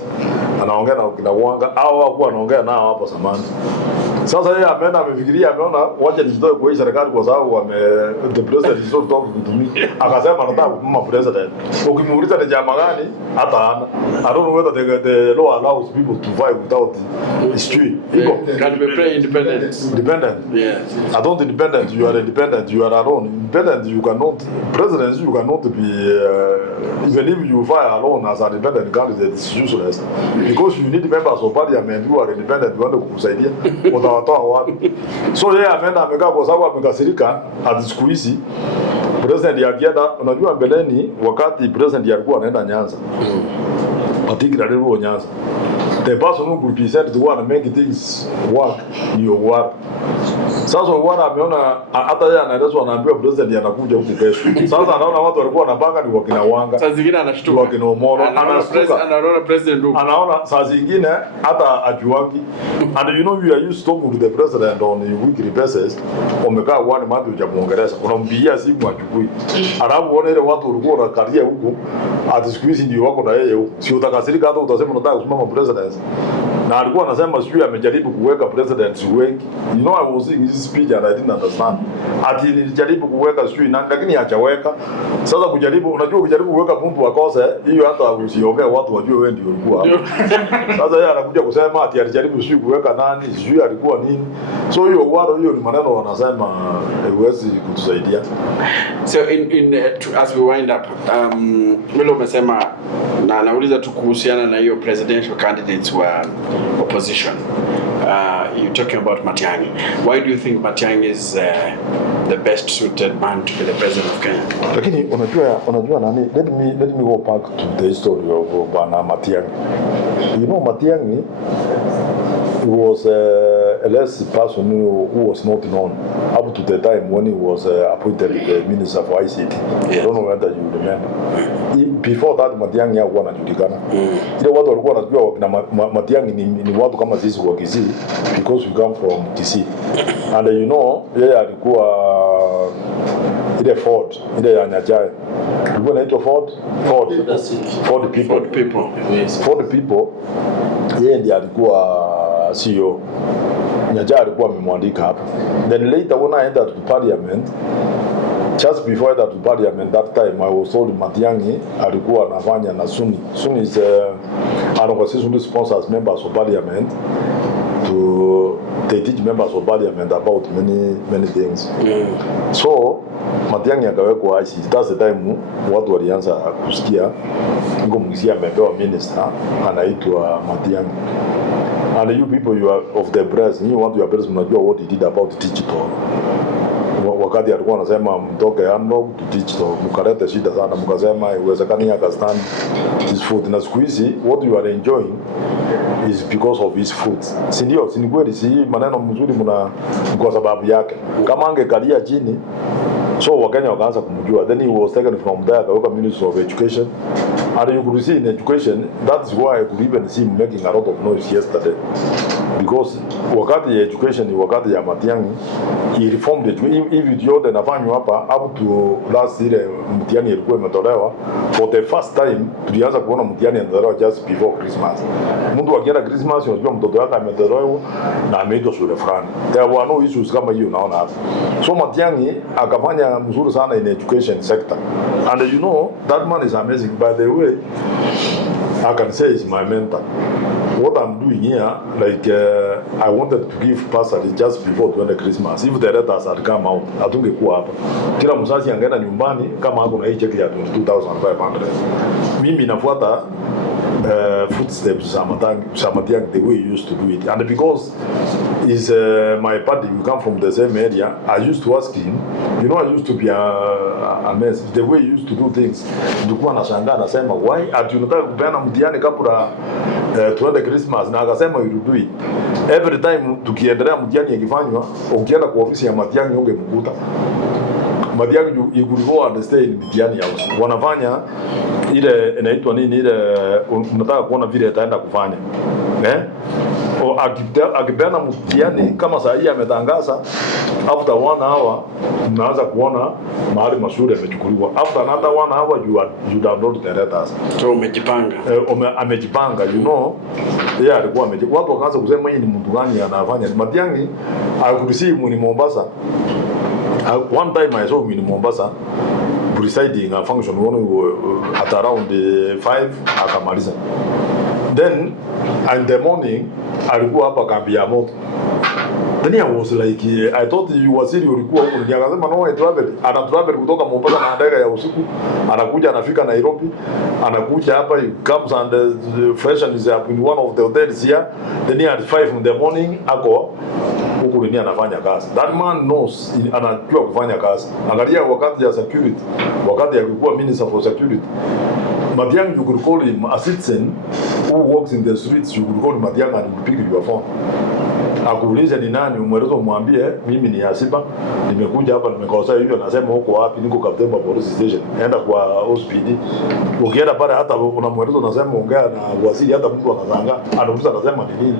anaongea na wakina Wanga au hawakuwa anaongea nao hapo zamani. Sasa yeye ameenda amefikiria, ameona wacha nijitoe kwa hii serikali kwa sababu the president is not talking to me. Akasema anataka kumma president. Ukimuuliza ni jamaa gani hata hana. I don't know whether the law allows people to fight without history. Can we play independent? Independent? Yeah. I don't independent, you are independent, you are alone. Independent, you cannot, president, you cannot be, even if you fire alone as an independent candidate, it's useless. Because you need members of parliament who are independent, you want to kusaidia. Watawatoa wapi? So yeye ameenda amekaa kwa sababu amekasirika hadi siku hizi. President yakienda, unajua mbeleni wakati president alikuwa anaenda Nyanza. Particularly huko Nyanza. The person who could be said to want to make things work ni Owara. Sasa Owara ameona hata yeye anaelezwa, anaambiwa president anakuja huku kesho. Sasa anaona watu walikuwa wanapanga ni wakina Wanga. Saa zingine anashtuka. Wakina Omoro. Anaona president huko. Anaona saa zingine hata ajuangi. And you know we are used to talking to the president on a weekly basis. Wamekaa one month ya Muongeresha. Unampigia simu achukui. Alafu uone ile watu walikuwa wanakalia huko. Ati siku hizi ndio wako na yeye huko. Si utakasirika hata utasema unataka kusimama president. Na alikuwa anasema sijui amejaribu kuweka presidents wengi. You know I was seeing his speech and I didn't understand. Ati nilijaribu kuweka sijui nani lakini hajaweka. Sasa kujaribu, unajua kujaribu kuweka mtu akose, hiyo hata usiongee watu wajue wewe ndio ulikuwa hapo. Sasa yeye anakuja kusema ati alijaribu sijui kuweka nani, sijui alikuwa nini. So hiyo waro hiyo ni maneno wanasema huwezi kutusaidia. So as we wind up, vile umesema na nauliza tu kuhusiana na hiyo presidential candidates wa opposition. You're talking about Matiangi. Why do you think Matiangi is the best suited man to be the president of Kenya? Lakini unajua nani? Let me go back to the history of Bwana Matiangi. You know Matiangi was a less person who was not known up to the time when he was appointed the minister for ICT. I don't know whether you remember. Before that Matiangi hakuwa anajulikana. Ile watu walikuwa wanajua wakina Matiangi ni watu kama sisi wa Kisii because we come from Kisii. And you know yeye alikuwa ile Ford ile ya Nyajae. Ilikuwa inaitwa Ford people. Yeye ndiye alikuwa CEO. Nyajae alikuwa amemwandika hapa. Then later when I entered the parliament, just before that parliament, that time I was told Matiangi alikuwa anafanya na Suni. Suni is an organization that sponsors members of parliament they teach members of parliament about many things. So Matiangi akawekwa ICT. That's the time watu walianza kusikia niko mkisia amepewa minister anaitwa Matiangi. And you people, you are of the press, you want your press mnajua what he did about digital. Wakati alikuwa anasema mtoke analog to digital, mkaleta shida sana, mkasema iwezekani akastand his food. Na siku hizi what you are enjoying is because of his food. Si ndio? Si ni kweli? Si maneno mzuri kwa sababu yake. Kama angekalia chini, so Wakenya wakaanza kumjua. Then he was taken from there, akaweka Minister of Education. And you could see in education, that's why I could even see him making a lot of noise yesterday. Because wakati ya education, wakati ya Matiangi, he reformed it. If yote inafanywa hapa, up to last year, mtihani ilikuwa imetolewa. For the first time, tulianza kuona mtihani inatolewa just before Christmas. Mtu akienda Christmas, unajua mtoto wake ametolewa na ameitwa shule fulani. There were no issues kama hiyo unaona hapa. So Matiangi akafanya mzuri sana in education sector. And you know, that man is amazing. By the way, I can say he's my mentor. What I'm doing here, like I wanted to give bursary just before the Christmas. If the letters had come out, hatungekuwa hapa. Kila mzazi angeenda nyumbani kama hapo na hii cheki ya 22,500. Mimi nafuata footsteps za Matiangi the way he used to do it, and because he's my party, we come from the same area. I used to ask him, you know, I used to be a mess the way he used to do things. Nilikuwa nashangaa nasema why atunataka kupeana mtihani kabla tuende Christmas, na akasema you do it every time. Tukiendelea mtihani ikifanywa, ukienda kwa ofisi ya Matiangi ungemkuta Matiangi you could go and stay in Matiangi house. Wanafanya ile inaitwa nini ile, unataka kuona vile ataenda kufanya o akipeana mtihani kama saa hii ametangaza, after 1 hour unaanza kuona mahali mashule yamechukuliwa. After another 1 hour you download the letters. So umejipanga. Amejipanga, you know. Yeah, alikuwa watu wakaanza kusema hii ni mtu gani anafanya. Matiangi akuruhusi mu ni Mombasa. One time I saw him in Mombasa presiding a function at around 5 akamaliza. Then in the morning alikuwa hapa kambi ya moto. Then I was like, I thought you were serious, ulikuwa huko. Nikasema no, I travel. Ana travel kutoka Mombasa na ndege ya usiku, anakuja anafika Nairobi, anakuja hapa, he comes and freshens up in one of the hotels here. Then at 5 in the morning ako huko ni anafanya kazi. That man knows, anajua kufanya kazi. Angalia wakati ya security, wakati ya kuwa minister for security. Matiangi, you could call him a citizen who walks in the streets. You could call him Matiangi and he will pick your phone. Akuulize ni nani, umwerezo mwambie mimi ni Hasiba, nimekuja hapa nimekosa hivyo, nasema huko wapi, niko Kaptemba police station, enda kwa hospitali. Ukienda pale hata unamwerezo unasema ongea na wasili, hata mtu anazanga, anamuuliza anasema ni nini.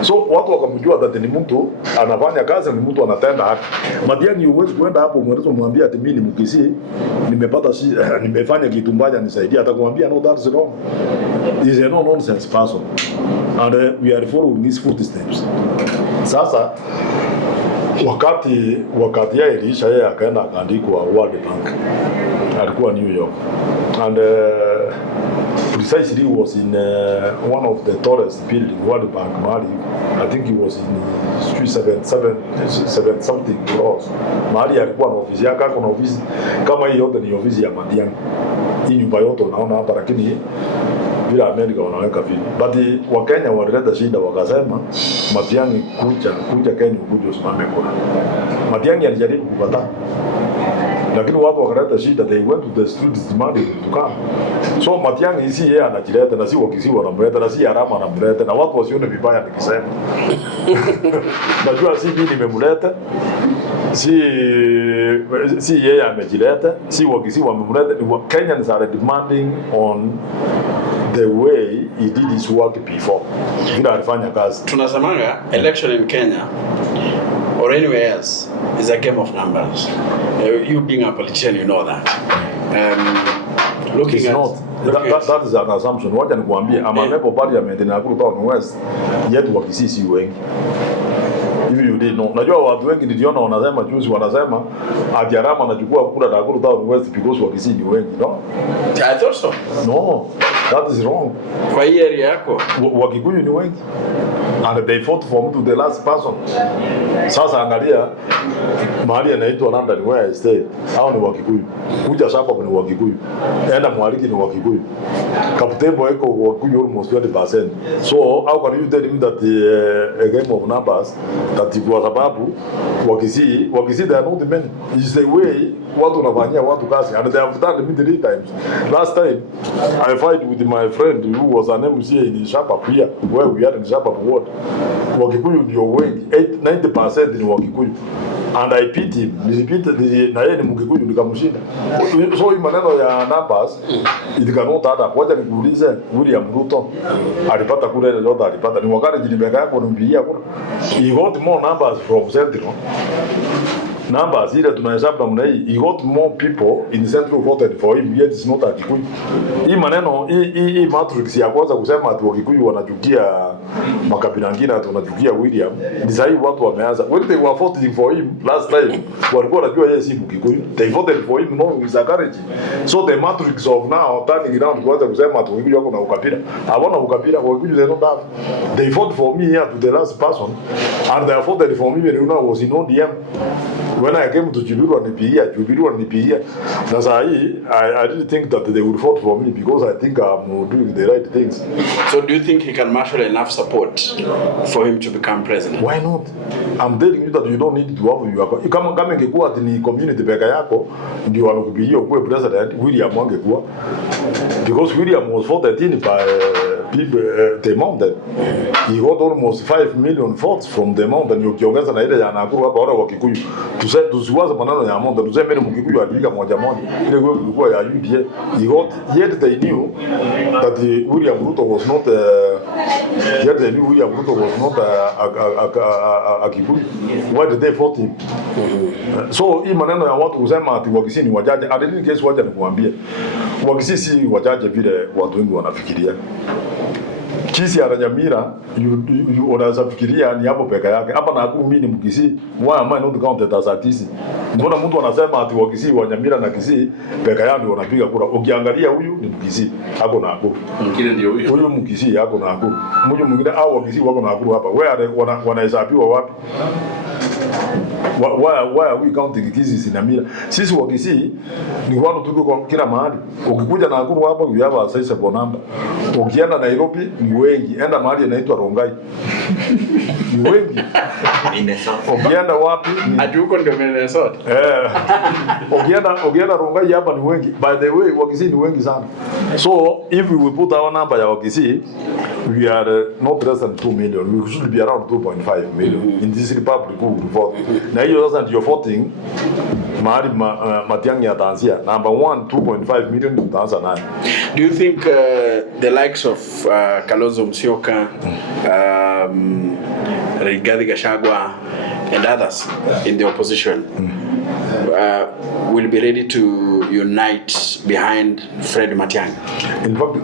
So watu wakamjua that ni mtu anafanya kazi, ni mtu anatenda haki. Matiangi huwezi kuenda hapo umwerezo mwambie ati mimi ni Mkisii, nimepata nimefanya kitu mbaya nisaidie, atakwambia no, that's wrong. He is a no nonsense person, and we are following his footsteps. Sasa wakati yeye iliisha, yeye akaenda akaandikwa World Bank, alikuwa New York, and precisely he was in one of the tallest building World Bank mahali. I think he was in 7 something floors. Mahali alikuwa na ofisi yake, kuna ofisi kama hii yote ni ofisi ya Matiangi. Hii nyumba yote unaona hapa, lakini bila Amerika wanaweka vile. But Wakenya walileta shida, wakasema Matiangi kuja Kenya ukuje usimame kura. Matiangi alijaribu kukataa, lakini watu wakaleta shida, they went to the streets demanding to come. So Matiangi si yeye anajileta, na si Wakisii wanamleta, na si Arama anamleta, na watu wasione vibaya nikisema. Najua si mimi nimemleta, si yeye amejileta, si Wakisii wamemleta. Kenyans are demanding on the way he did his work before. Vile alifanya kazi. Tunasemanga election in Kenya or anywhere else is a game of numbers. You being a politician, you know that. Looking it's at not. That is an assumption. Wacha nikuambie, ama member parliament in Nakuru Town West, yetu Wakisii si wengi. If you did know. Najua watu wengi niliona wanasema juzi, wanasema ati Arama anachukua kura Nakuru Town West because Wakisii ni wengi. No? I thought so. No, that is wrong. Kwa hii area yako Wakikuyu ni wengi, and they fought for him to the last person. Sasa angalia mahali anaitwa London where I stay, hao ni Wakikuyu. Kuja shapa ni Wakikuyu, enda Mwariki ni Wakikuyu, Kaptembo eko Wakikuyu almost 20%. So how can you tell him that a game of numbers, that kwa sababu Wakisii they are not the men. It's the way watu wanafanyia watu kazi, and they have done it 3 times. Last time I fight with my friend who was an MC in Shapa here, where we are in Shapa ward. Wakikuyu ndio wengi, 90% ni Wakikuyu, and I beat him. Na yeye ni Mkikuyu nikamshinda. So hii maneno ya numbers it cannot add up. Wacha nikuulize, William Ruto alipata kura ile yote alipata, ni wakati jilibeka yako nimbia kura. He got more numbers from Central numbers ile tunahesabu namna hii, he got more people in the central voted for him, yet it's not a Kikuyu. Hii maneno hii matrix ya kwanza kusema ati Wakikuyu wanachukia makabila mengine ati wanachukia William, ni sahi watu wameanza. When they were voting for him last time, walikuwa wanajua yeye si Mkikuyu. They voted for him knowing his courage. So the matrix of now turning around kuanza kusema ati Wakikuyu wako na ukabila. Hawana ukabila, Wakikuyu they don't have. They voted for me here to the last person, and they voted for me when I was in ODM. When I came to Jubilee and Nipia, that's I didn't think that they would vote for me because I think I'm doing the right things. So do you think he can marshal enough support for him to become president? Why not? I'm telling you that you don't need to have your kama ingekuwa ati ni community peka yako ndio wamekupigia kuwa president, William angekuwa, because William was voted in by people the mountain. He got almost 5 million votes from the mountain. Ukiongeza na ile ya Nakuru hapa wale wa Kikuyu, tusiwaze maneno ya mountain, tuseme ni Mkikuyu alipiga moja ile kulikuwa ya UDA. Yet they knew that William Ruto was not a Kikuyu. Why did they vote him? So hii maneno ya watu kusema ati Wakisii ni wajaje, adili kesi wacha nikuambie, Wakisii si wajaje vile watu wengi wanafikiria. Kisi ya Nyamira unaweza fikiria ni hapo peka yake. Hapa Nakuru mimi ni Mkisii, why am I not counted as a Kisii? Mbona mtu anasema ati Wakisii wa Nyamira na Kisii peka yao ndio wanapiga kura? Ukiangalia huyu ni Mkisii, hako Nakuru. Mwingine ndio huyu. Huyu Mkisii hako Nakuru. Mmoja mwingine au Wakisii wako Nakuru hapa. Where wanahesabiwa wapi? Why are we counting Kisii na Nyamira? Sisi Wakisii ni watu tuko kwa kila mahali. Ukikuja Nakuru hapa you have a sizable number. Ukienda Nairobi ni wengi. Enda mahali inaitwa Rongai. Ni wengi. Ukienda wapi? Ati huko ndio Minnesota. Ukienda Rongai hapa ni wengi. By the way, Wakisii ni wengi sana. So if we will put our number ya Wakisii, we are not less than 2 million. We should be around 2.5 million in this republic who will vote. Na hiyo sasa ndio voting mahali Matiangi ataanzia. Number 1, 2.5 million tutaanza nayo. Do you think the likes of Kalonzo Musyoka, Gachagua and others in the opposition will be ready to unite behind Fred Matiangi? In fact,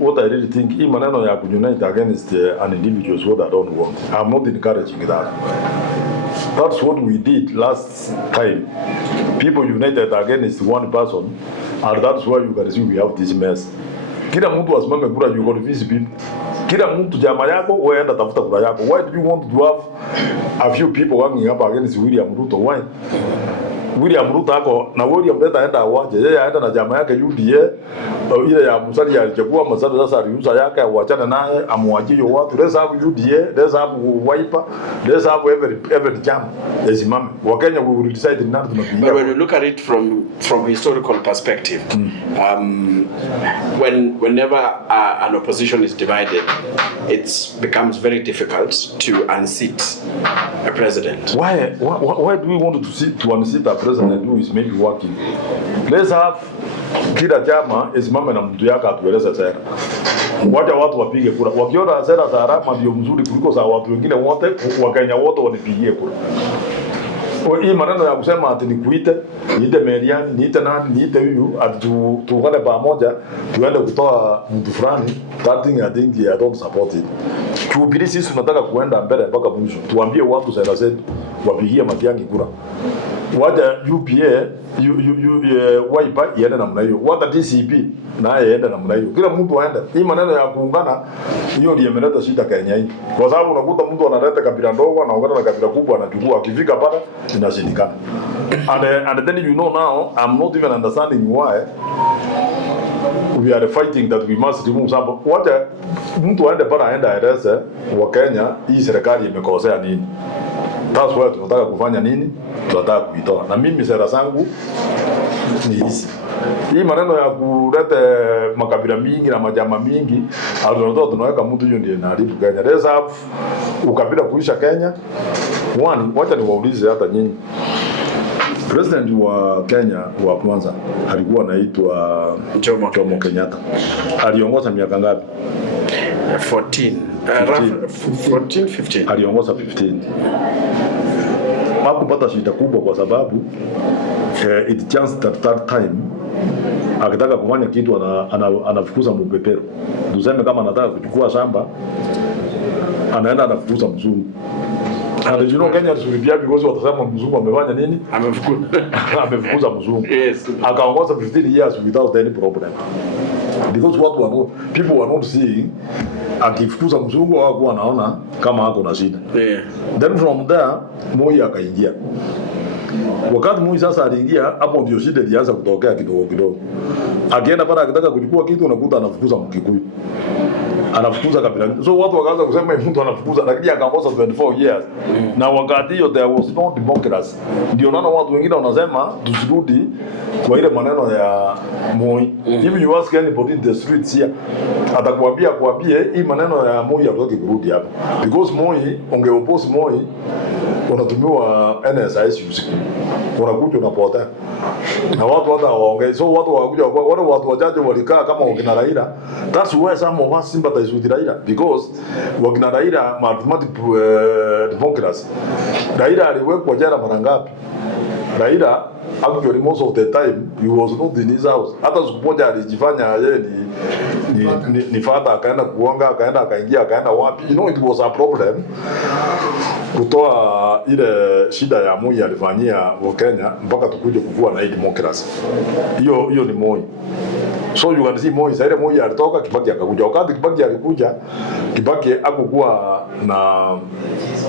what I really think, hii maneno ya unite against an individual is what I don't want. I'm not encouraging that. That's what we did last time. People united against one person, and that's why you can see we have this mess. Kila mtu asimame kura, you convince people. Kila mtu jamaa yako, wewe enda tafuta kura yako. Why do you want to have a few people hanging up against William Ruto? Why? William Ruto ako na William Ruto aenda waje, yeye aenda na jamaa yake UDA ile ya Musali alichukua Musali sasa aliuza yake, uachane naye, amwachie watu. Let's have UDA, let's have Wiper, let's have every jam. Yasimame. Wakenya we will decide nani tunapigia. But when you look at it from historical perspective, whenever an opposition is divided, it becomes very difficult to unseat a president. Why do we want to unseat a president who is maybe working? Let's have kila chama isimame na mtu yake atueleze sera. Wacha watu wapige kura. Wakiona sera za Arama ndio mzuri kuliko za watu wengine wote, Wakenya wote wanipigie kura. Hii maneno ya kusema ati nikuite, niite Meriani, niite nani, niite huyu, ati tuungane pamoja, tuende kutoa mtu fulani, that thing I think I don't support it. Kuhubiri sisi tunataka kuenda mbele mpaka mwisho. Tuambie watu sera zetu, wapigie Matiangi kura. Wacha UPA, Wiper iende namna hiyo. Wacha DCP naye iende namna hiyo. Kila mtu aende. Hii maneno ya kuungana hiyo ndio imeleta shida Kenya hii. Kwa sababu unakuta mtu analeta kabila ndogo anaungana na kabila kubwa anachukua, akifika pale inashindikana. And then you know now I'm not even understanding why we are fighting that we must remove some. Wacha mtu aende pale aende aeleze wa Kenya hii serikali imekosea nini. That's why tunataka kufanya nini? Tunataka kuitoa. Na mimi sera zangu ni hizi. Hii maneno ya kuleta makabila mingi na majama mingi, tunatoa tunaweka mtu hiyo ndiye inaharibu Kenya. Let's have ukabila kuisha Kenya. One, wacha niwaulize hata nyinyi. President wa Kenya wa kwanza alikuwa anaitwa Jomo Kenyatta. Aliongoza miaka ngapi? 14, 15. Aliongoza 15. hakupata shida kubwa kwa sababu it chance that time akitaka kufanya kitu anafukuza mpepero. Tuseme kama anataka kuchukua shamba anaenda anafukuza mzungu. And you know Kenya tulipigia because watasema mzungu amefanya nini? Amefukuza mzungu. Yes. Akaongoza 15 years without any problem. Because people were not seeing akifukuza mzungu wao wanaona kama hako na shida. Yeah. Then from there Moi akaingia. Wakati Moi sasa aliingia, hapo ndio shida ilianza kutokea kidogo kidogo. Akienda pale akitaka kuchukua kitu unakuta anafukuza Mkikuyu. Anafukuza kabila. So watu wakaanza kusema mtu anafukuza, lakini akaongoza 24 years. Na wakati hiyo there was no democracy. Ndio naona watu wengine wanasema tusirudi kwa ile maneno ya Moi. If you ask anybody in the streets here, atakwambia hii maneno ya Moi hataki kurudi hapa. Because Moi ungeoppose Moi unatumiwa NSIS usiku. Unakuja unapotea. Na watu hata waongee. So watu wakuja wale watu wachache walikaa kama wakina Raila. That's why some of us sympathize with Raila because wakina Raila mathematic democracy. Raila aliwekwa jela mara ngapi? Raila actually most of the time he was not in his house. Hata siku moja alijifanya yeye ni father, akaenda kuonga, akaenda akaingia, akaenda wapi. You know it was a problem kutoa ile shida ya Moi alifanyia wa Kenya mpaka tukuje kukua na hii democracy. Hiyo ni Moi. So you can see Moi, sasa Moi alitoka, Kibaki akakuja. Wakati Kibaki alikuja, Kibaki hakukuwa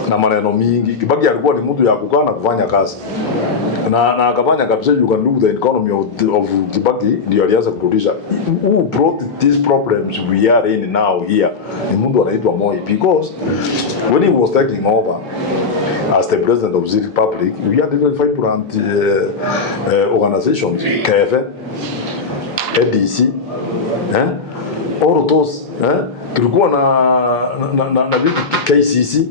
na maneno mingi. Kibaki alikuwa ni mtu ya kukaa na kufanya kazi. Na akafanya kabisa. You can look the economy of Kibaki ndio alianza kurudisha. Who brought these problems we are in now here? Ni mtu anaitwa Moi because when he was taking over as the president of the republic, we had different vibrant organizations, KFN, ADC, all of those, tulikuwa na KCC,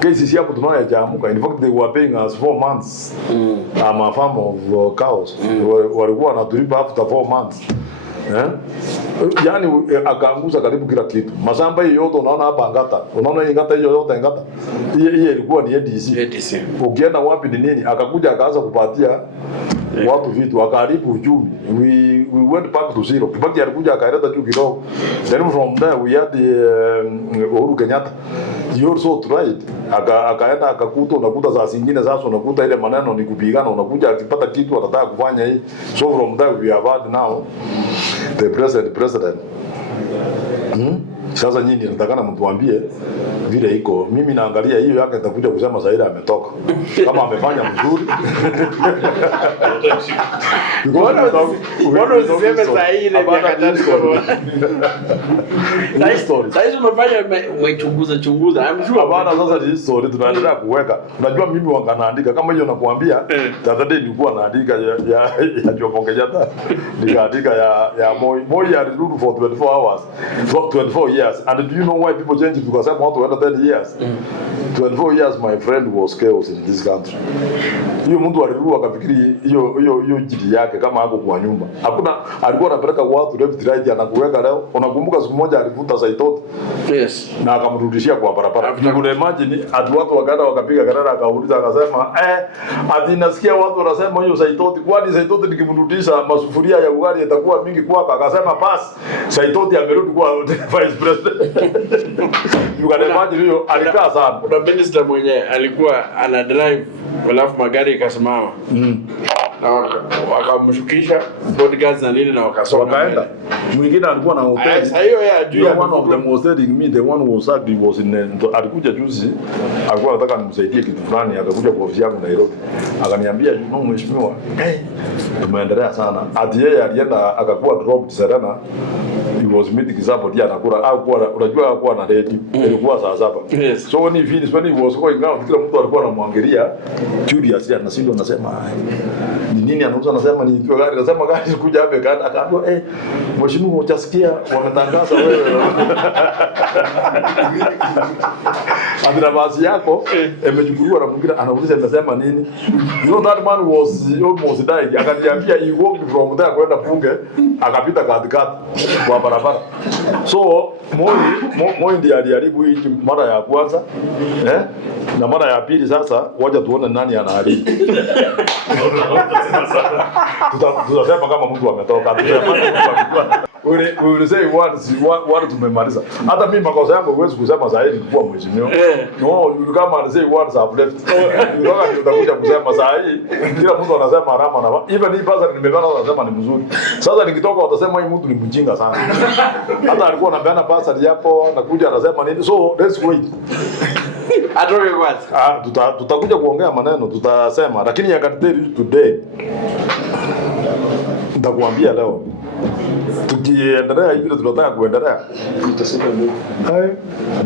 KCC hapo tunayajamuka. In fact they were paying us 4 months. I'm a farm of cows. Walikuwa wanatulipa after 4 months. Yani akaanguza karibu kila kitu. Mashamba hiyo yote unaona hapa Ngata. Unaona hii Ngata hiyo yote Ngata. Hii ilikuwa ni ADC. Ukienda wapi ni nini? Akakuja akaanza kupatia watu vitu, akaharibu uchumi. We went back to zero. Kibaki alikuja akaileta juu kidogo. Then from there we had Uhuru Kenyatta. He also tried. Akaenda akakuta, unakuta saa zingine sasa unakuta ile maneno ni kupigana, unakuja akipata kitu atataka kufanya hii. So from there we have had now the president. Sasa nyinyi nataka mtuambie vile iko. Mimi naangalia hiyo yake itakuja kusema Zaira ametoka. Kama amefanya mzuri. Mbona usiseme Zaira yakatatu kwa. Sasa umefanya umechunguza. I'm sure bana sasa ni story tunaendelea kuweka. Unajua mimi wanganaandika kama hiyo nakuambia. Tazade nilikuwa naandika ya Jomo Kenyatta. Nikaandika ya Moi alirudi for 24 hours. For 24 years. And do you know why people change it? Because I'm out to 10 years. 24 years my friend was chaos in this country. Hiyo mtu alirudi akafikiri hiyo jiji yake kama hako kwa nyumba. Hakuna alikuwa anapeleka watu left right anakuweka leo. Unakumbuka siku moja alivuta Saitoti? Yes. Na akamrudishia kwa barabara. Kuna imagine ati watu wakaenda wakapiga kelele akauliza akasema ati nasikia watu wanasema hiyo Saitoti, kwani Saitoti nikimrudisha masufuria ya ugali itakuwa mingi kwako? Akasema pass. Saitoti amerudi kwa vice president. Yule imagine hiyo alikaa sana. Kuna minister mwenye alikuwa ana drive alafu magari ikasimama. Na wakamshukisha bodyguards na nini na wakaenda. Mwingine alikuwa na hotel. Sasa hiyo ya juu ya one of them was telling me the one who was sacked was in alikuja juzi, alikuwa anataka nimsaidie kitu fulani, akakuja kwa ofisi yangu Nairobi. Akaniambia mheshimiwa, tumeendelea sana. Ati yeye alienda akakuwa dropped Serena. He was meeting somebody Nakuru. Unajua hakuwa na ready. Ilikuwa saa 7. Yes. So when he was going out, kila mtu alikuwa anamwangalia curious, anashinda anasema ni nini anauza, anasema ni tu gari, anasema gari kuja hapa akaambia mheshimiwa utasikia wametangaza wewe. Andra basi yako imechukuliwa na mwingine anauliza anasema nini. You know that man was almost dying. Akaniambia he walked from there kwenda Punge akapita katikati kwa barabara. So Moi ndiye aliharibu hii mara ya kwanza na mara ya pili. Sasa wacha tuone nani anaharibu. Tutasema kama mtu ametoka. Wewe say once tumemaliza. Hata mimi makosa yangu huwezi kusema zaidi kwa mheshimiwa. No, you kama say once I've left. Unaona utakuja kusema saa hii kila mtu anasema Arama na even hii pasa nimebana wanasema ni mzuri. Sasa nikitoka watasema hii mtu ni mjinga sana. Hata alikuwa anapeana pasa hapo nakuja anasema nini. So let's wait. Atoke kwanza. Tutakuja kuongea maneno tutasema, lakini I can tell you today, nitakwambia leo tukiendelea hivi tunataka kuendelea Tutasema nini?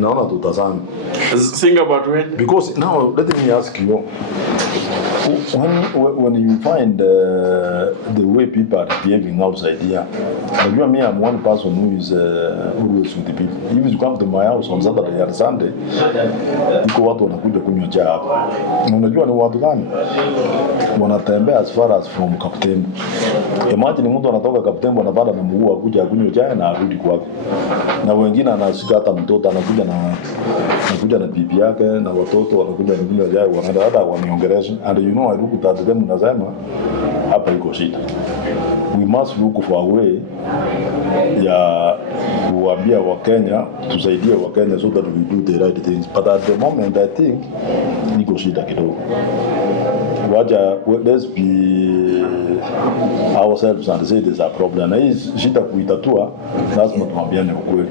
naona tutasana. Sing about when? Because now let me ask you, when you find the way people are behaving outside here, you me, I'm one person who is always with the people. If you come to my house on Saturday or Sunday, iko watu wanakuja kunywa chai hapa. Unajua ni watu gani? Wanatembea as far as from Kaptembo. Imagine mtu anatoka Kaptembo anapanda na mguu akuja kunywa chai na arudi kwake. Na wengine anashika hata mtoto anakuja na bibi yake na watoto wanakuja kunywa chai, wanaenda hata waniongelesha. And you know I look at them nasema hapa iko shida. We must look for a way ya kuambia Wakenya, tusaidie Wakenya so that we do the right things. But at the moment I think iko shida kidogo. Waja, let's be ourselves and say there's a problem. Na hii shida kuitatua lazima tuambiane ukweli.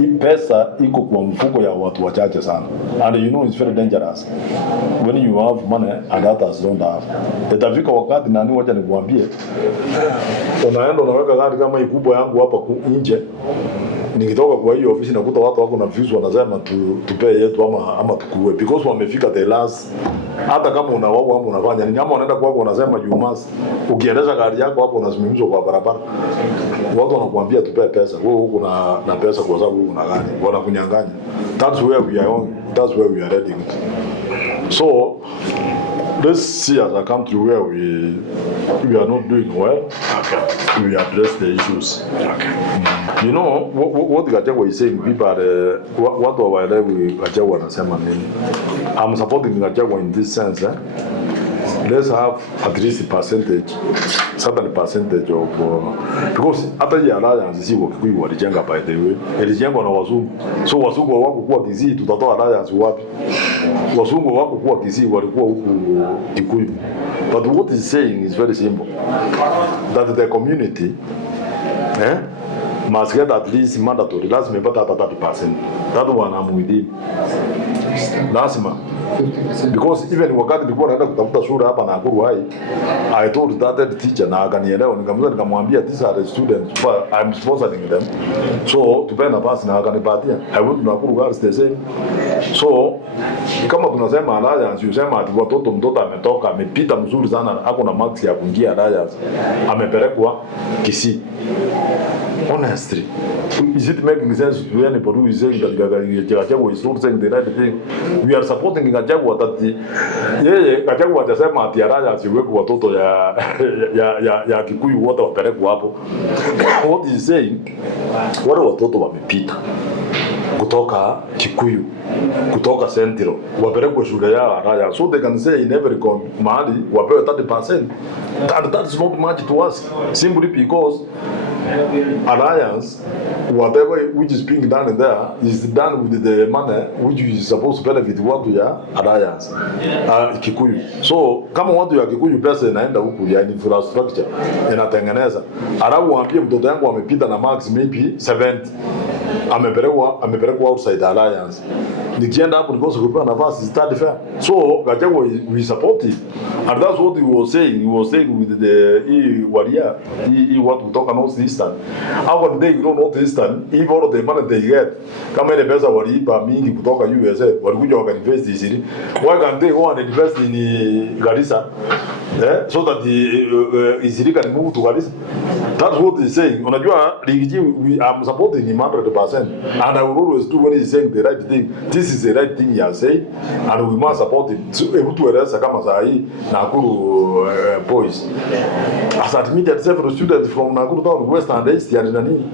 Hii pesa iko kwa mfuko ya watu wachache sana. And you know it's very dangerous when you have money and others don't have. Itafika wakati nani, wacha nikuambie, unaenda unaweka gari kama hii kubwa yangu hapa nje, nikitoka kwa hiyo ofisi nakuta watu wako na views wanasema tupe yetu ama tukue, because wamefika the last. Hata kama unawao ama unafanya nini, ama unaenda kwako unasema you must, ukiendesha gari yako hapo unasimamishwa kwa barabara, watu wanakuambia tupe pesa, wewe huko na pesa kwa sababu una gari, wanakunyang'anya. That's where we are on, that's where we are heading. So let's see as a country where we are not doing well. Okay. We address the issues. Okay. You know what Gachagua is saying, people are what Gachagua anasema nini? I'm supporting Gachagua in this sense. Let's have at least a percentage, certain percentage of because hata hii alliance si Wakikuyu walijenga, by the way, ilijengwa na wazungu. So wazungu wako kwa Kisii, tutatoa alliance wapi? Wazungu wako kwa Kisii walikuwa huku Kikuyu. But what he's saying is very simple, that the community must get at least mandatory, lazima ipata hata 30%. That one I'm with him. Lazima. Because even wakati nilikuwa naenda kutafuta shule hapa Nakuru hai, I told that teacher na akanielewa, nikamwambia these are the students but I'm sponsoring them, so tupe nafasi, na akanipatia. I went to Nakuru girls the same. So kama tunasema alliance, usema ati mtoto ametoka amepita mzuri sana, hako na marks ya kuingia alliance, amepelekwa Kisii. Honestly, is it making sense to anybody who is saying that Gachagua is not saying the right thing? We are supporting Gachagua that Gachagua hajasema ati alliance iweke watoto ya Kikuyu wote wapelekwe hapo. What is saying, wale watoto wamepita kutoka Kikuyu, kutoka Central, wapelekwe shule ya alliance, so they can say in every mahali wapewe 30%. And that is not much to us, simply because alliance, whatever which is being done in there is done with the money which is supposed to benefit watu ya alliance Kikuyu. So kama watu ya Kikuyu pesa inaenda huku ya infrastructure inatengeneza, alafu waambie mtoto yangu amepita na marks maybe 70, amepelekwa outside alliance, nikienda hapo because kupewa nafasi study fair. So Gachagua we support it, and that's what he was saying. He was saying with the waria watu kutoka North Eastern, how can they grow North Eastern if all of the money they get, kama ile pesa waliipa mingi kutoka USA walikuja wakainvest isiri, why can't they go and invest in Garissa so that the isiri can move to Garissa? That's what he's saying. Unajua Rigiji, I'm supporting him 100%, and I will always do when he's saying the right thing. This is the right thing he has said, and we must support him. Kutueleza kama saa hii Nakuru boys has admitted several students from Nakuru town, West and East and nani.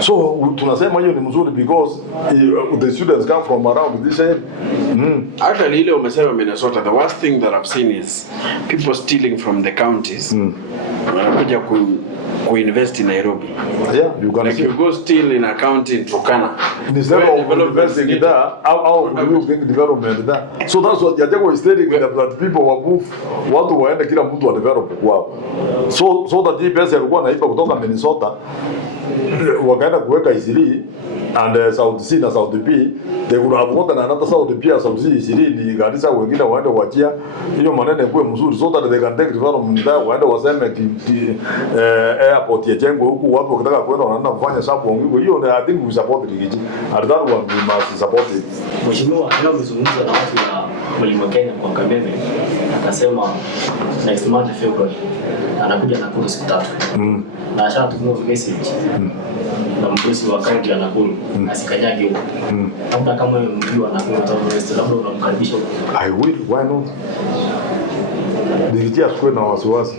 So tunasema hiyo ni mzuri because the students come from around this area. Actually, ile umesema Minnesota, the worst thing that I've seen is people stealing from the counties. Wanakuja ku-invest in Nairobi. Yeah, you can like you go steal in a county in Turkana. Instead of investing in that, how you think development there? So that's what Gachagua is telling that people will move, watu waende kila mtu wa develop kwao. So that hii pesa ilikuwa naipa kutoka Minnesota wakaenda kuweka Isili and South C na South B, they would have gotten another South B and South C Isili ni Garissa, wengine waende wachia hiyo maneno ikuwe mzuri so that they can take development there, waende waseme airport yajengwe huku, watu wakitaka kwenda wanaenda kufanya shopping hiyo. I think we support Rigiji and that one we must support it. Mheshimiwa leo mzungumza na watu ya Mlima Kenya kwa Kameme, akasema next month February anakuja Nakuru siku 3 na ashatumia message na mkuu wa kaunti ya Nakuru asikanyage huko. Labda kama mtu wa Nakuru labda unamkaribisha huko. I will, why not? Rigiji asikue na wasiwasi.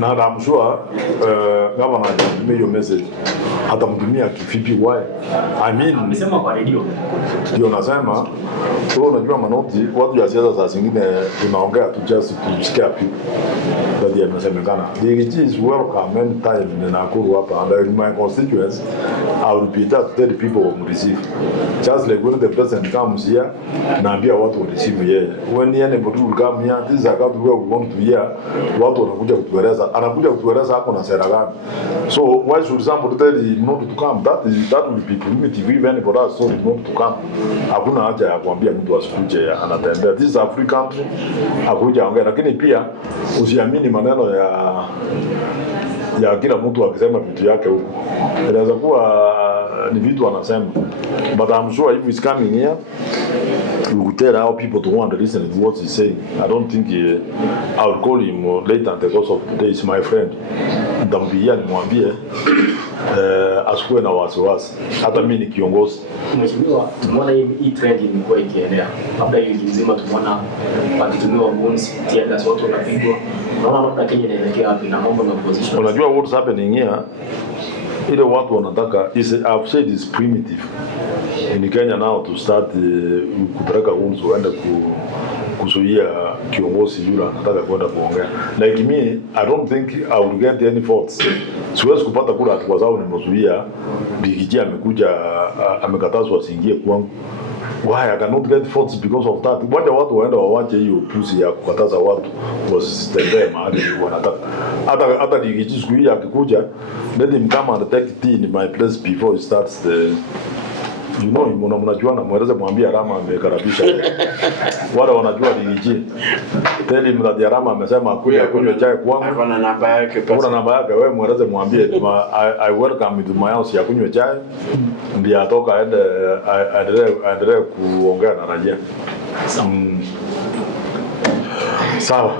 Na I'm sure kama anatumia hiyo message atamtumia kivipi why? I mean amesema kwa radio. Ndio nasema wewe unajua Manoti, watu ya siasa saa zingine tunaongea tu just to scare people. Ndio yamesemekana. Rigiji is welcome anytime in Nakuru hapa, and in my constituents I will be there to tell the people of receive. Just like when the president comes here, naambia watu wa receive yeye. When anybody will come here, this is a country where we want to hear watu wanakuja kutueleza, anakuja kutueleza hapo na sera gani. So why should somebody tell him not to come? That will be primitive even for us, so not to come. Hakuna haja ya kuambia mtu asikuje anatembea. This is a free country, hakuja ongea. Lakini pia usiamini maneno ya kila mtu akisema vitu yake huko. Inaweza kuwa ni vitu anasema, but I'm sure if he's coming here we will tell our people to want to listen to what he's saying. I don't think I'll call him later in the course of the day. He's my friend. Nitampigia nimwambie asikuwe na wasiwasi. Hata mimi ni kiongozi. Mheshimiwa, tumeona hii trend imekuwa ikiendelea. Labda hii nzima tumeona wakitumiwa bonus, tear gas, watu wanapigwa. Naona labda Kenya inaelekea wapi na mambo na opposition. Unajua what's happening here? Ile watu wanataka I've said is primitive. In Kenya now to start kupeleka guns waende kuzuia kiongozi yule anataka kwenda kuongea. Like me, I don't think I will get any votes. Siwezi kupata kura kwa sababu nimezuia Rigiji amekuja amekatazwa asiingie kwangu. Why I cannot get votes because of that? Wacha watu waende wawache hiyo pusi ya kukataza watu wasitembee mahali wanataka. Hata Rigiji siku hii akikuja, let him come and take tea in my place before he starts the mnajuana, mweleze mwambie Arama amekaribisha. Wale wanajua Rigiji. Tell him that Arama amesema kunywa chai kwangu. Kuna namba yake pesa. Kuna namba yake, wewe mweleze mwambie I welcome to my house ya kunywa chai. Ndio atoka aendelee kuongea na raia. Sawa.